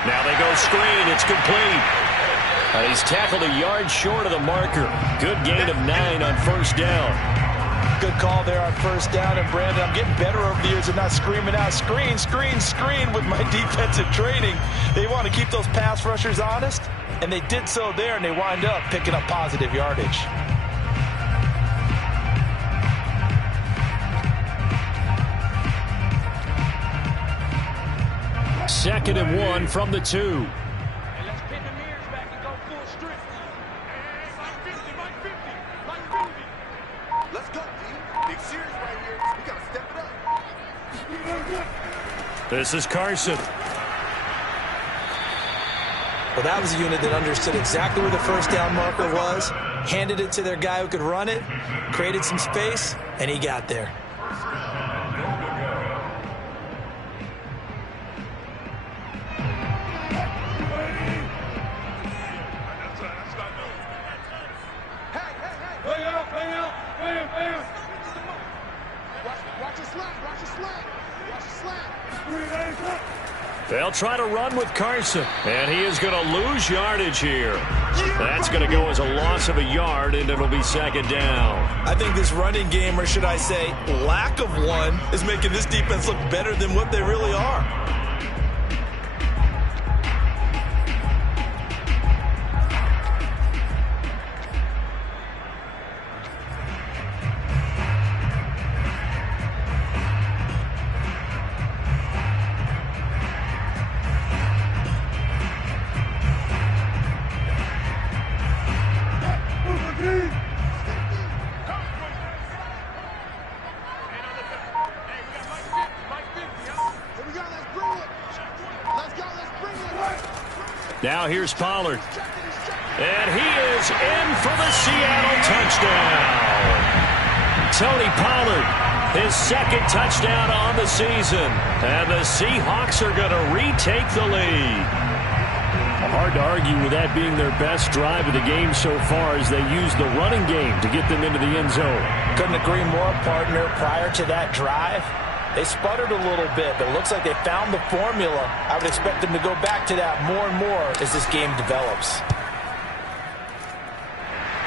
Now they go screen. It's complete. He's tackled a yard short of the marker. Good gain of 9 on first down. Good call there on first down. And, Brandon, I'm getting better over the years of not screaming out, screen, screen, screen with my defensive training. They want to keep those pass rushers honest, and they did so there, and they wind up picking up positive yardage. Second and 1 from the 2. Let's go, team. Big series right here. We got to step it up. This is Carson. Well, that was a unit that understood exactly where the first down marker was, handed it to their guy who could run it, created some space, and he got there. They'll try to run with Carson, and he is going to lose yardage here. That's going to go as a loss of a yard, and it'll be 2nd down. I think this running game, or should I say lack of one, is making this defense look better than what they really are. Now here's Pollard. And he is in for the Seattle touchdown. Tony Pollard, his second touchdown on the season. And the Seahawks are going to retake the lead. Hard to argue with that being their best drive of the game so far as they use the running game to get them into the end zone. Couldn't agree more, partner. Prior to that drive, they sputtered a little bit, but it looks like they found the formula. I would expect them to go back to that more and more as this game develops.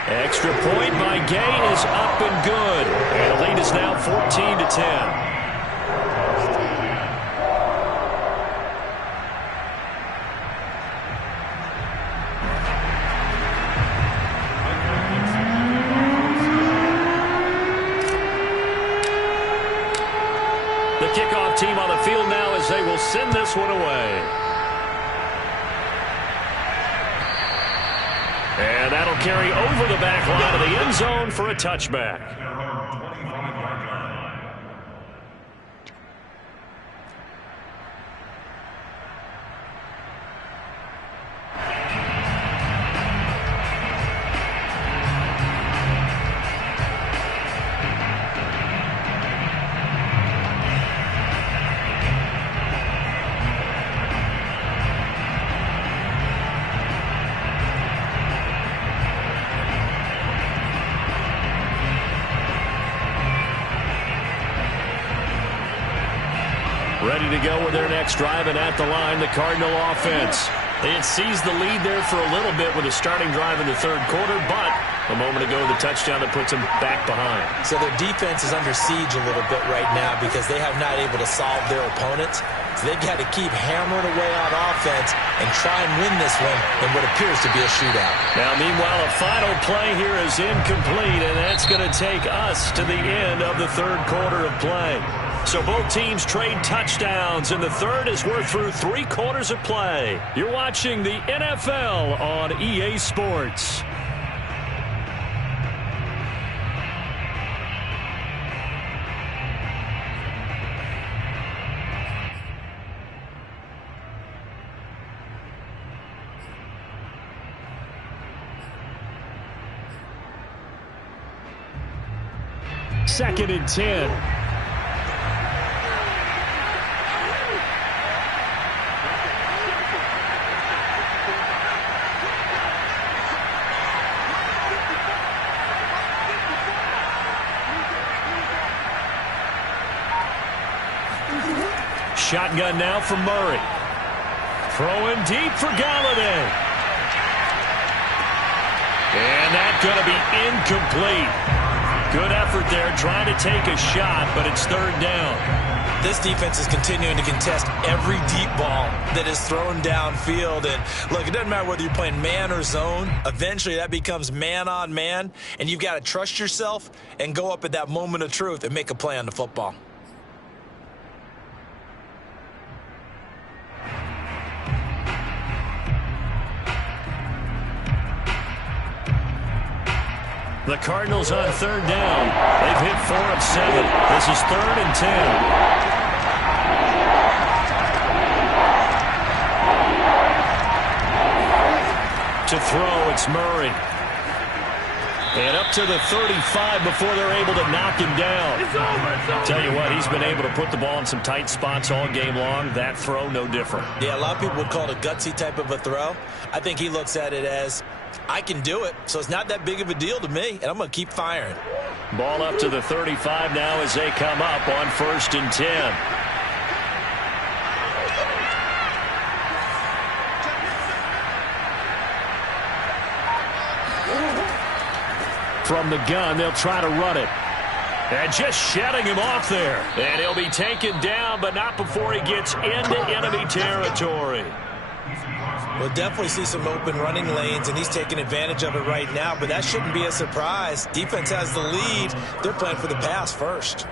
Extra point by Gay is up and good. And the lead is now 14-10. The kickoff team on the field now as they will send this one away. And that'll carry over the back line of the end zone for a touchback. Ready to go with their next drive, and at the line, the Cardinal offense. They had seized the lead there for a little bit with a starting drive in the third quarter, but a moment ago, the touchdown that puts them back behind. So their defense is under siege a little bit right now because they have not able to solve their opponents. So they've got to keep hammering away on offense and try and win this one in what appears to be a shootout. Now, meanwhile, a final play here is incomplete, and that's going to take us to the end of the third quarter of play. So both teams trade touchdowns, and the third as we're through 3 quarters of play. You're watching the NFL on EA Sports. Second and 10. Shotgun now for Murray. Throwing deep for Galladay. And that's going to be incomplete. Good effort there trying to take a shot, but it's third down. This defense is continuing to contest every deep ball that is thrown downfield. And look, it doesn't matter whether you're playing man or zone. Eventually that becomes man on man, and you've got to trust yourself and go up at that moment of truth and make a play on the football. The Cardinals on third down. They've hit 4 of 7. This is 3rd and 10. To throw, it's Murray. And up to the 35 before they're able to knock him down. Tell you what, he's been able to put the ball in some tight spots all game long. That throw, no different. Yeah, a lot of people would call it a gutsy type of a throw. I think he looks at it as, I can do it, so it's not that big of a deal to me, and I'm going to keep firing. Ball up to the 35 now as they come up on 1st and 10. From the gun, they'll try to run it. And just shedding him off there. And he'll be taken down, but not before he gets into enemy territory. We'll definitely see some open running lanes, and he's taking advantage of it right now, but that shouldn't be a surprise. Defense has the lead. They're playing for the pass first.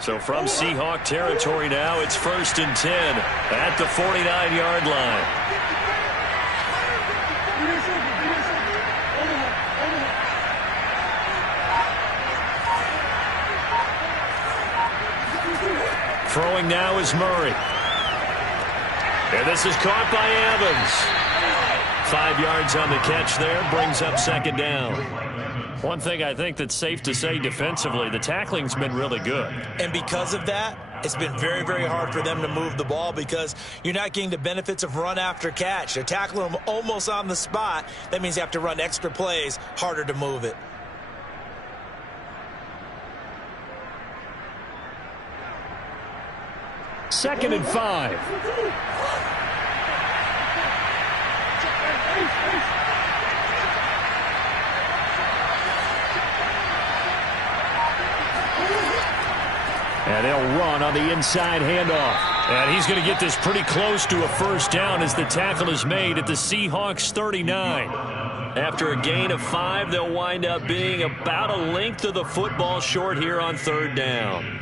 So from Seahawk territory now, it's 1st and 10 at the 49-yard line. Throwing now is Murray. And this is caught by Evans. 5 yards on the catch there, brings up second down. One thing I think that's safe to say defensively, the tackling's been really good. And because of that, it's been very, very hard for them to move the ball because you're not getting the benefits of run after catch. They're tackling them almost on the spot. That means you have to run extra plays, harder to move it. Second and 5. And they'll run on the inside handoff. And he's going to get this pretty close to a first down as the tackle is made at the Seahawks 39. After a gain of 5, they'll wind up being about a length of the football short here on third down.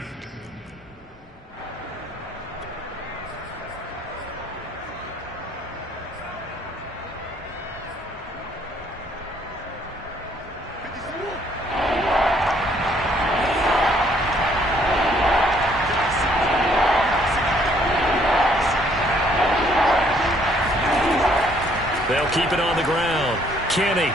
They'll keep it on the ground. Kenny.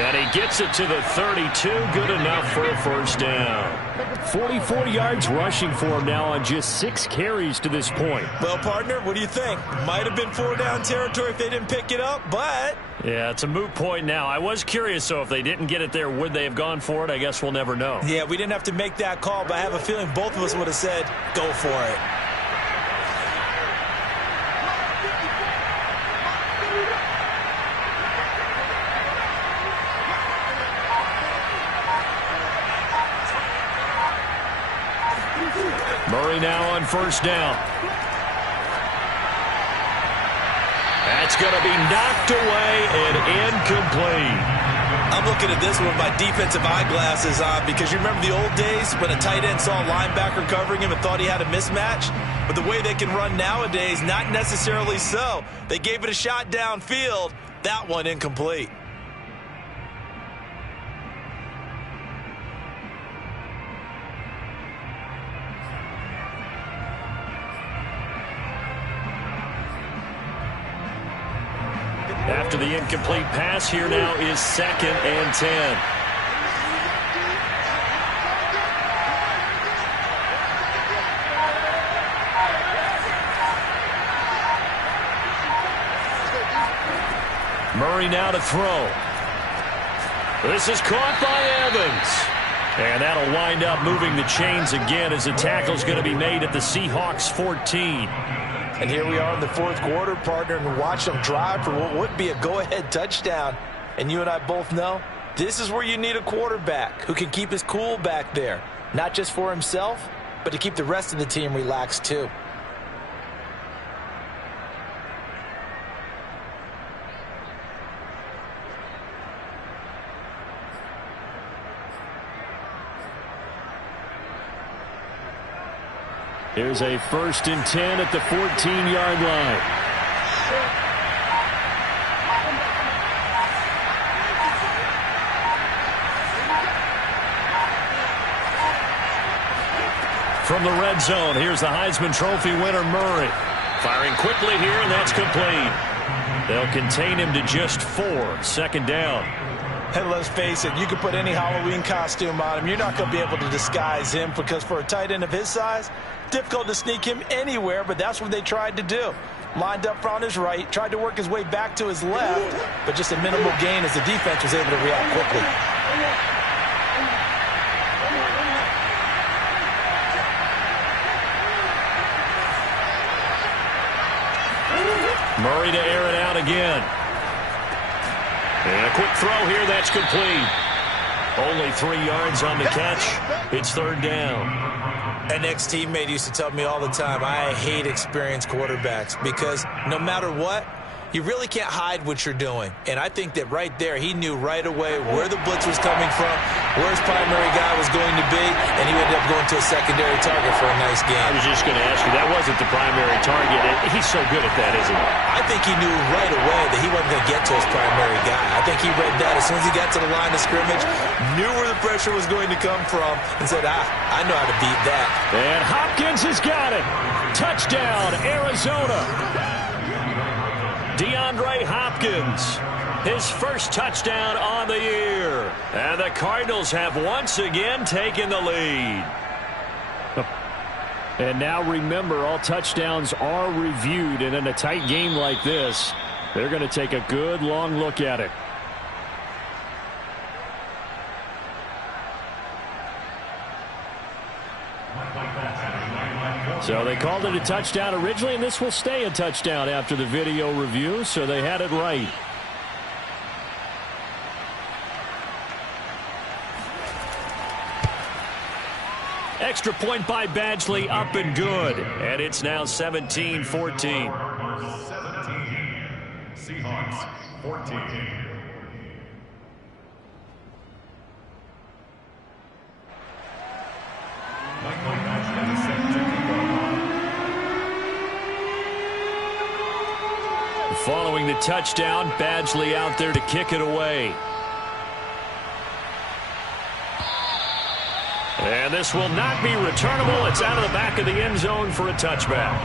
And he gets it to the 32. Good enough for a first down. 44 yards rushing for him now on just 6 carries to this point. Well, partner, what do you think? Might have been 4-down territory if they didn't pick it up, but... Yeah, it's a moot point now. I was curious, so if they didn't get it there, would they have gone for it? I guess we'll never know. Yeah, we didn't have to make that call, but I have a feeling both of us would have said, go for it. Murray now on first down. That's going to be knocked away and incomplete. I'm looking at this one with my defensive eyeglasses on because you remember the old days when a tight end saw a linebacker covering him and thought he had a mismatch? But the way they can run nowadays, not necessarily so. They gave it a shot downfield. That one incomplete. After the incomplete pass, here now is 2nd and 10. Murray now to throw. This is caught by Evans. And that'll wind up moving the chains again as the tackle's going to be made at the Seahawks 14. And here we are in the 4th quarter, partner, and watch them drive for what would be a go-ahead touchdown. And you and I both know this is where you need a quarterback who can keep his cool back there, not just for himself, but to keep the rest of the team relaxed too. Here's a 1st and 10 at the 14-yard line. From the red zone, here's the Heisman Trophy winner, Murray. Firing quickly here, and that's complete. They'll contain him to just 4. 2nd down. And let's face it, you can put any Halloween costume on him. You're not going to be able to disguise him because for a tight end of his size, difficult to sneak him anywhere, but that's what they tried to do. Lined up on his right, tried to work his way back to his left, but just a minimal gain as the defense was able to react quickly. Murray to air it out again. And a quick throw here, that's complete. Only 3 yards on the catch. It's 3rd down. An ex-teammate used to tell me all the time, I hate experienced quarterbacks because no matter what, You really can't hide what you're doing. And I think that right there, he knew right away where the blitz was coming from, where his primary guy was going to be, and he ended up going to a secondary target for a nice game. I was just going to ask you, that wasn't the primary target. He's so good at that, isn't he? I think he knew right away that he wasn't going to get to his primary guy. I think he read that as soon as he got to the line of scrimmage, knew where the pressure was going to come from, and said, I know how to beat that. And Hopkins has got it. Touchdown, Arizona. DeAndre Hopkins, his first touchdown on the year. And the Cardinals have once again taken the lead. And now remember, all touchdowns are reviewed, and in a tight game like this, they're going to take a good long look at it. So they called it a touchdown originally, and this will stay a touchdown after the video review, so they had it right. Extra point by Badgley, up and good. And it's now 17-14. 17. Seahawks 14. Following the touchdown, Badgley out there to kick it away. And this will not be returnable. It's out of the back of the end zone for a touchback.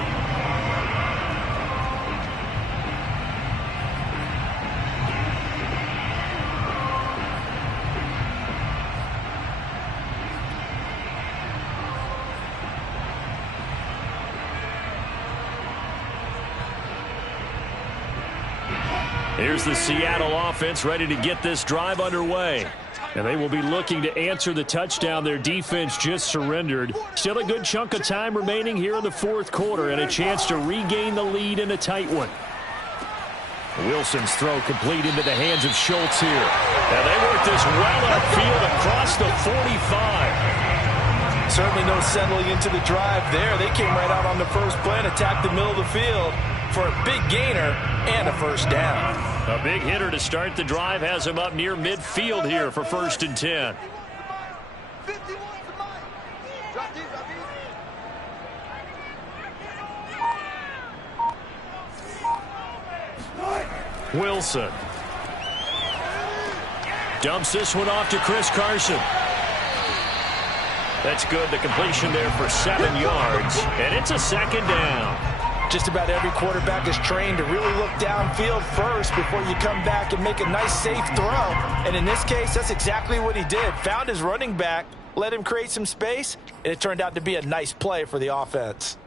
Here's the Seattle offense ready to get this drive underway. And they will be looking to answer the touchdown their defense just surrendered. Still a good chunk of time remaining here in the fourth quarter and a chance to regain the lead in a tight one. Wilson's throw complete into the hands of Schultz here. And they work this well upfield across the 45. Certainly no settling into the drive there. They came right out on the first play and attacked the middle of the field for a big gainer and a first down. A big hitter to start the drive has him up near midfield here for 1st and 10. Wilson dumps this one off to Chris Carson. That's good. The completion there for 7 yards, and it's a 2nd down. Just about every quarterback is trained to really look downfield first before you come back and make a nice, safe throw. And in this case, that's exactly what he did. Found his running back, let him create some space, and it turned out to be a nice play for the offense.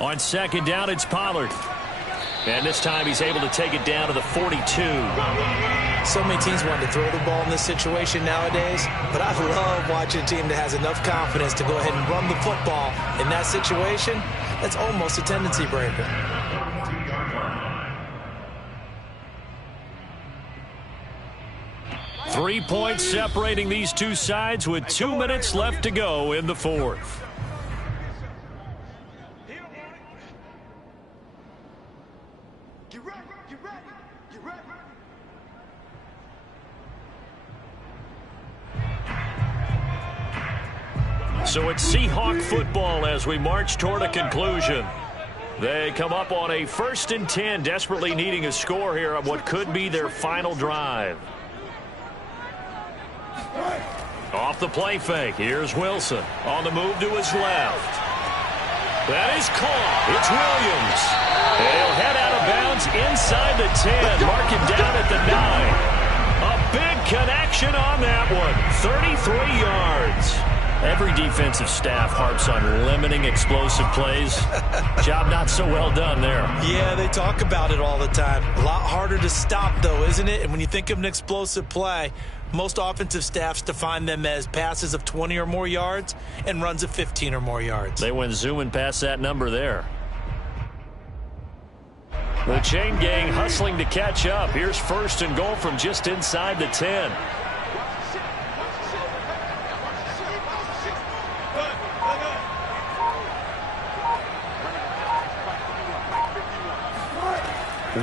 On 2nd down, it's Pollard. And this time he's able to take it down to the 42. So many teams want to throw the ball in this situation nowadays, but I love watching a team that has enough confidence to go ahead and run the football. In that situation, that's almost a tendency breaker. Three points separating these two sides with 2 minutes left to go in the fourth. So it's Seahawk football as we march toward a conclusion. They come up on a 1st and 10, desperately needing a score here on what could be their final drive. Off the play fake, here's Wilson on the move to his left. That is caught. It's Williams. And he'll head out of bounds inside the 10, mark him down at the 9. A big connection on that one, 33 yards. Every defensive staff harps on limiting explosive plays. Job not so well done there. Yeah, they talk about it all the time. A lot harder to stop, though, isn't it? And when you think of an explosive play, most offensive staffs define them as passes of 20 or more yards and runs of 15 or more yards. They went zooming past that number there. The chain gang hustling to catch up. Here's 1st and goal from just inside the 10.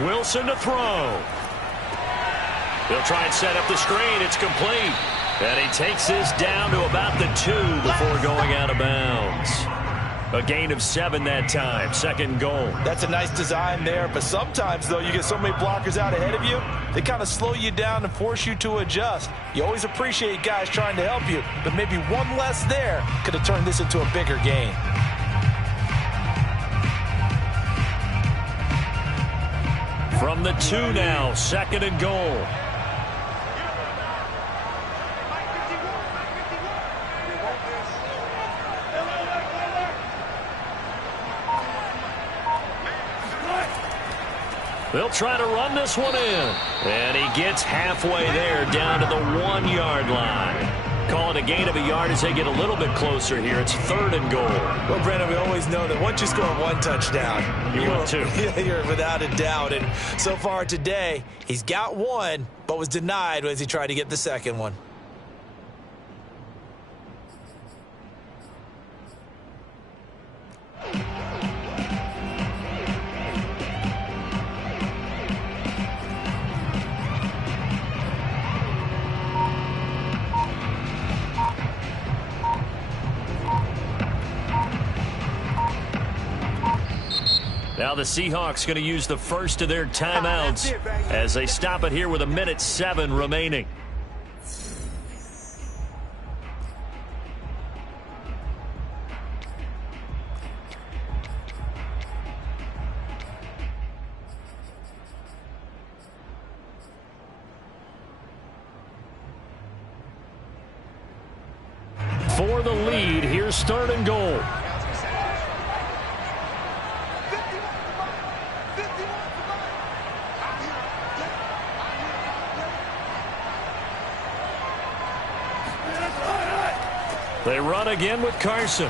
Wilson to throw. He'll try and set up the screen. It's complete. And he takes this down to about the 2 before going out of bounds. A gain of 7 that time. 2nd goal. That's a nice design there, but sometimes, though, you get so many blockers out ahead of you, they kind of slow you down and force you to adjust. You always appreciate guys trying to help you, but maybe one less there could have turned this into a bigger game. From the 2 now, 2nd and goal. They'll try to run this one in. And he gets halfway there, down to the 1-yard line. Call it a gain of a yard as they get a little bit closer here. It's 3rd and goal. Well, Brandon, we always know that once you score 1 touchdown, you're without a doubt. And so far today, he's got 1, but was denied as he tried to get the 2nd one. Now the Seahawks going to use the first of their timeouts as they stop it here with 1:07 remaining. For the lead, here's 3rd and goal. They run again with Carson.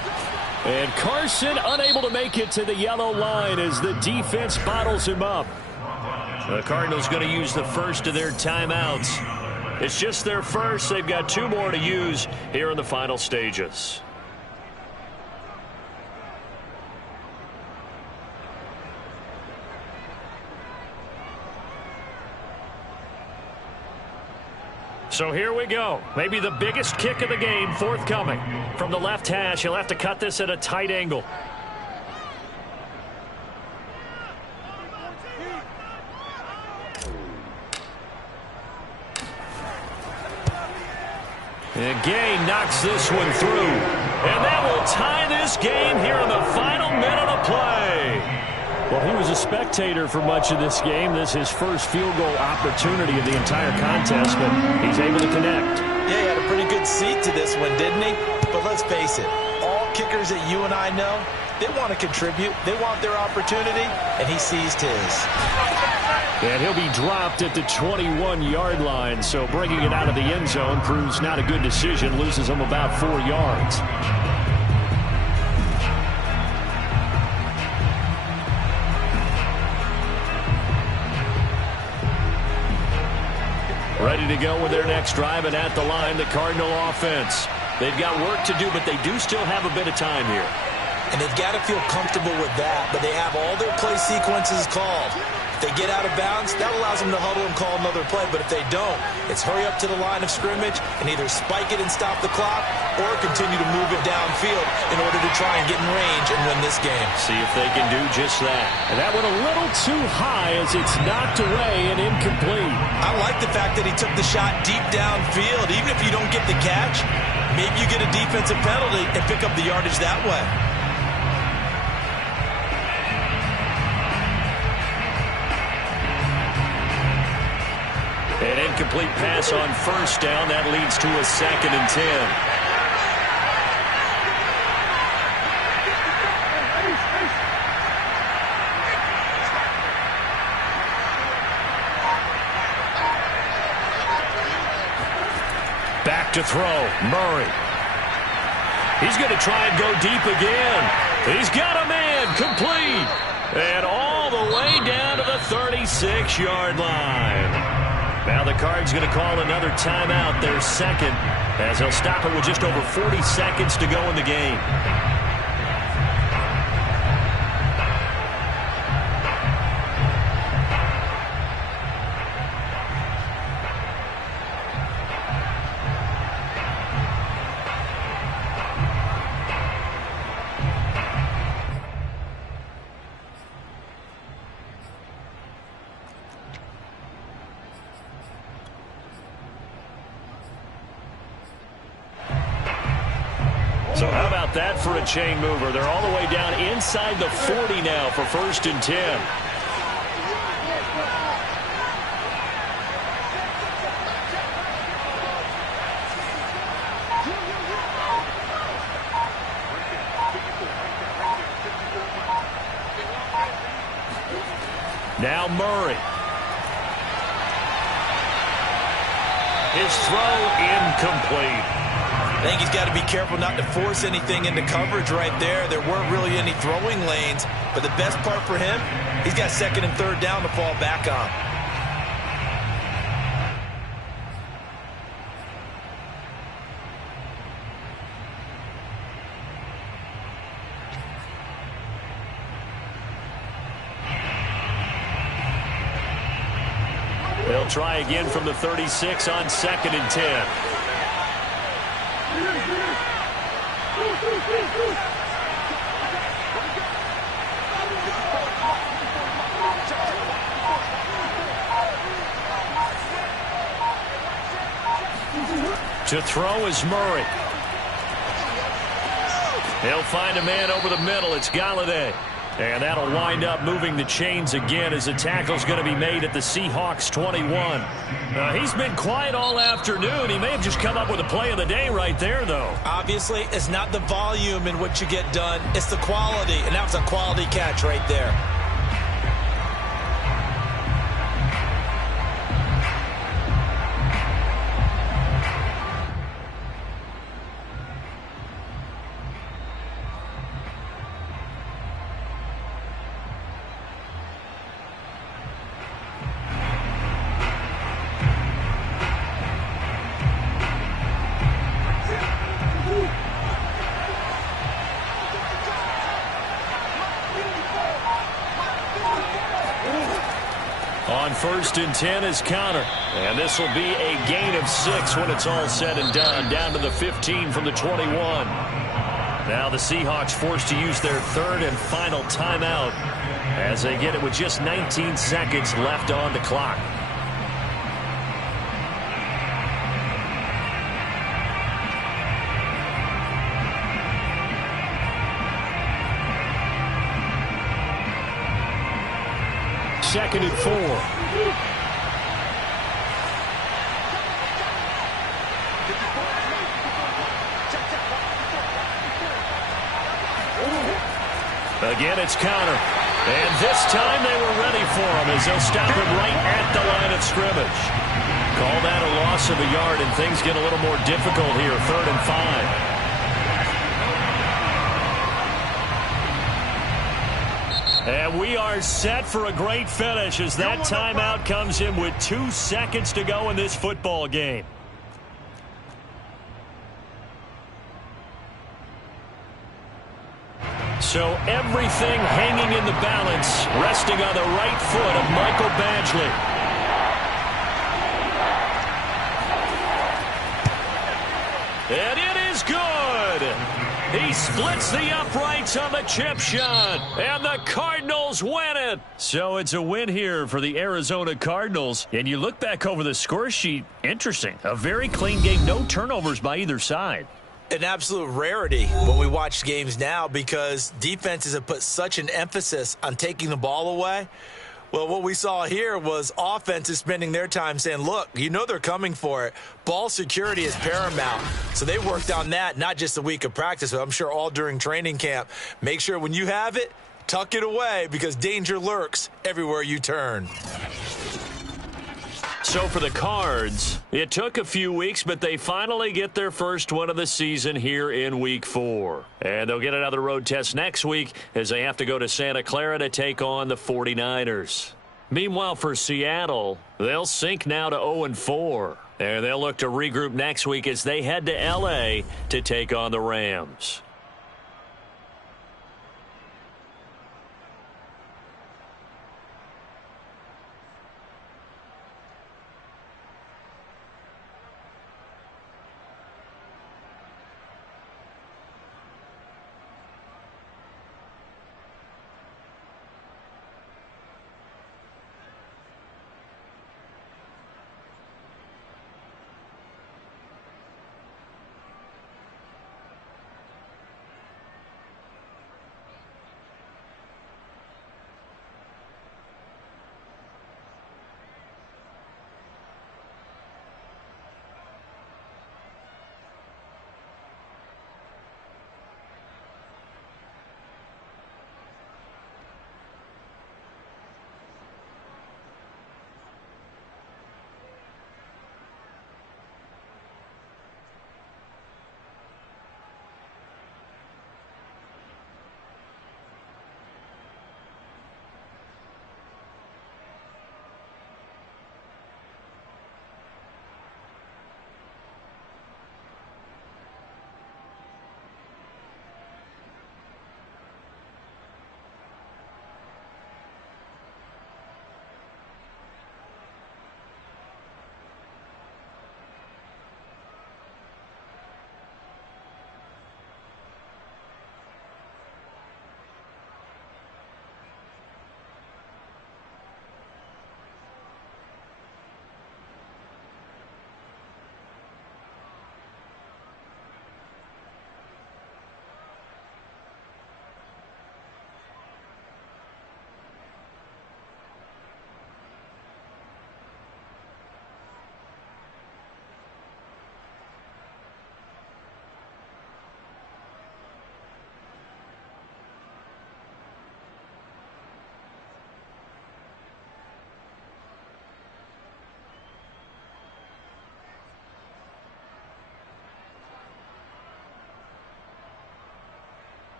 And Carson unable to make it to the yellow line as the defense bottles him up. The Cardinals going to use the first of their timeouts. It's just their first. They've got 2 more to use here in the final stages. So here we go. Maybe the biggest kick of the game forthcoming. From the left hash, he'll have to cut this at a tight angle. And Gay knocks this one through. And that will tie this game here in the final minute of play. Well, he was a spectator for much of this game. This is his first field goal opportunity of the entire contest, but he's able to connect. Yeah, he had a pretty good seat to this one, didn't he? But let's face it, all kickers that you and I know, they want to contribute. They want their opportunity, and he seized his. And he'll be dropped at the 21-yard line, so bringing it out of the end zone proves not a good decision, loses him about 4 yards. Ready to go with their next drive, and at the line, the Cardinal offense. They've got work to do, but they do still have a bit of time here. And they've got to feel comfortable with that, but they have all their play sequences called. If they get out of bounds, that allows them to huddle and call another play, but if they don't, it's hurry up to the line of scrimmage and either spike it and stop the clock or continue to move it downfield in order to try and get in range and win this game. See if they can do just that. And that went a little too high as it's knocked away and incomplete. I like the fact that he took the shot deep downfield. Even if you don't get the catch, maybe you get a defensive penalty and pick up the yardage that way. An incomplete pass on first down. That leads to a 2nd and 10. Back to throw. Murray. He's going to try and go deep again. He's got a man. Complete. And all all the way down to the 36-yard line. Now the Cards going to call another timeout, their second, as they'll stop it with just over 40 seconds to go in the game. So how about that for a chain mover? They're all the way down inside the 40 now for 1st and 10. Now Murray. His throw incomplete. I think he's got to be careful not to force anything into coverage right there. There weren't really any throwing lanes, but the best part for him, he's got 2nd and 3rd down to fall back on. They'll try again from the 36 on 2nd and 10. To throw is Murray. He'll find a man over the middle. It's Galladay. And that'll wind up moving the chains again as the tackle's going to be made at the Seahawks 21. He's been quiet all afternoon. He may have just come up with a play of the day right there, though. Obviously, it's not the volume in which you get done. It's the quality, and that was a quality catch right there. On 1st and 10 is Connor. And this will be a gain of 6 when it's all said and done. Down to the 15 from the 21. Now the Seahawks forced to use their 3rd and final timeout as they get it with just 19 seconds left on the clock. Second and 4. Again, it's Connor. And this time they were ready for him as they'll stop him right at the line of scrimmage. Call that a loss of a yard, and things get a little more difficult here. 3rd and 5. And we are set for a great finish as that timeout comes in with 2 seconds to go in this football game. So everything hanging in the balance, resting on the right foot of Michael Badgley. And it is good. He splits the uprights on the chip shot, and the Cardinals win it. So it's a win here for the Arizona Cardinals. And you look back over the score sheet, interesting. A very clean game, no turnovers by either side. An absolute rarity when we watch games now because defenses have put such an emphasis on taking the ball away. Well, what we saw here was offenses spending their time saying, look, you know they're coming for it. Ball security is paramount. So they worked on that, not just a week of practice, but I'm sure all during training camp. Make sure when you have it, tuck it away because danger lurks everywhere you turn. So for the Cards, it took a few weeks, but they finally get their first one of the season here in Week 4. And they'll get another road test next week as they have to go to Santa Clara to take on the 49ers. Meanwhile, for Seattle, they'll sink now to 0-4. And they'll look to regroup next week as they head to L.A. to take on the Rams.